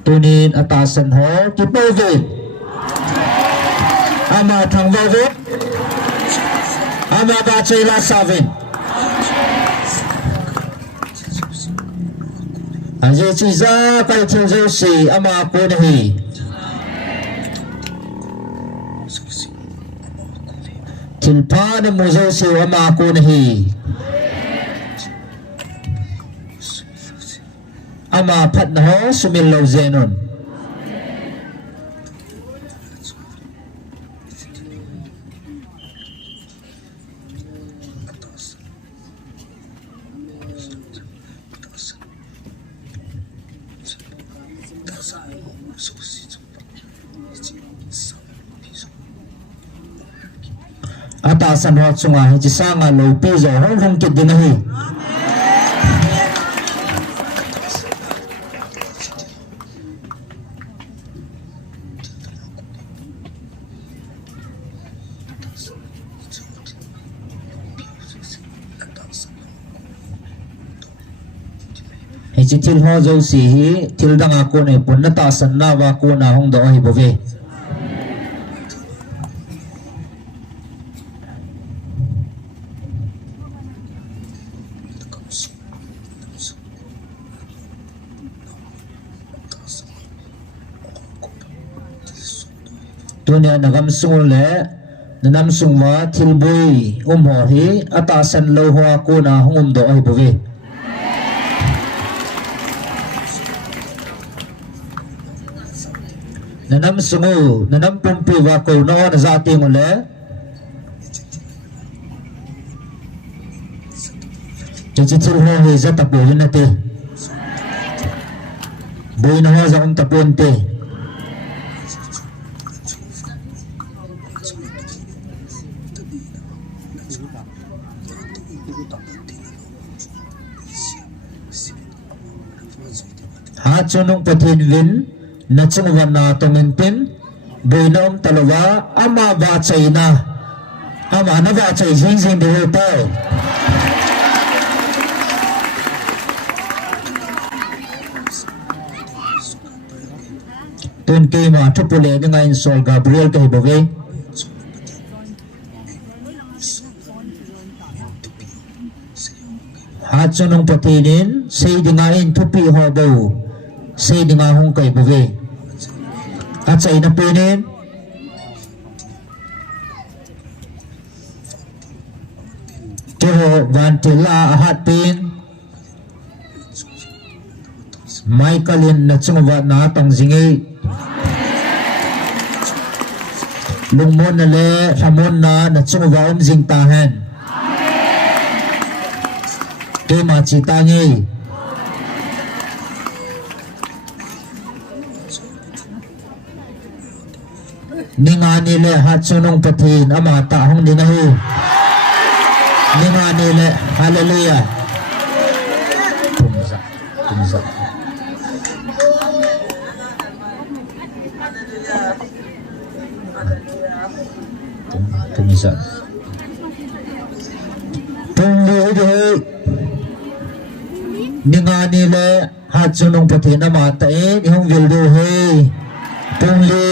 tunin ata san ho ki po ve ama thang va ve ama ba chei la savin aje chi za kai thil zo si ama ko ne hi Tilpa na muzo si ama ko na hi. Ama pat na ho sumilaw zenon. Atasan ho tsunga hi sanga lo pizo hong hong kit din hi. Til ho zo si hi til danga ko ne pun na ta san na wa ko na hong do hi bove tunya nagam sung le nanam sung wa til boi ho hi ata san lo ho ko na hong do hi bove nanam sungu nanam pumpi wa ko no na zati ngole chichil ho hi za tapu na te boy na ho za tapon te ha chonong pathin win na chungwan na tongin boinom talawa ama ba chaina ama na ba chai jing jing de pa ton ke ma thupule ni ngai sol Gabriel kai bove ha chonong patinin sei dingain thupi ho bo sei dinga hong kai bove at sa ina pinin keho vantila ahat pin Michaelin na chungwa na tong zingi lungmon na le ramon na chungwa zing tahan ke ma chitangi ninga nile hat sunong pathin ama ta hong dinahu ninga nile hallelujah tumza tumza tumza ninga nile hat sunong pathin ama ta ni hong vildu he tumli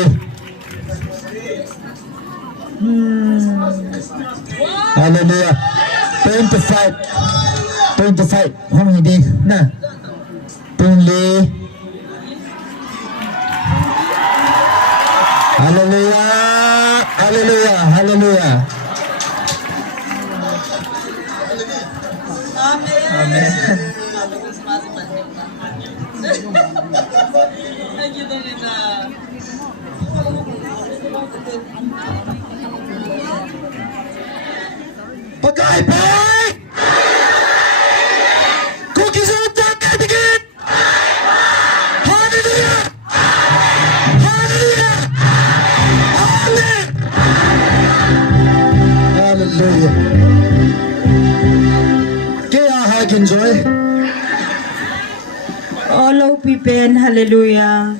Hallelujah 25 hong hindi na tungli Hallelujah Hallelujah Hallelujah Amen Pakai baik Cookies on jacket dikit Hallelujah Hallelujah Amen Hallelujah Kaya hakin joy All of people, hallelujah.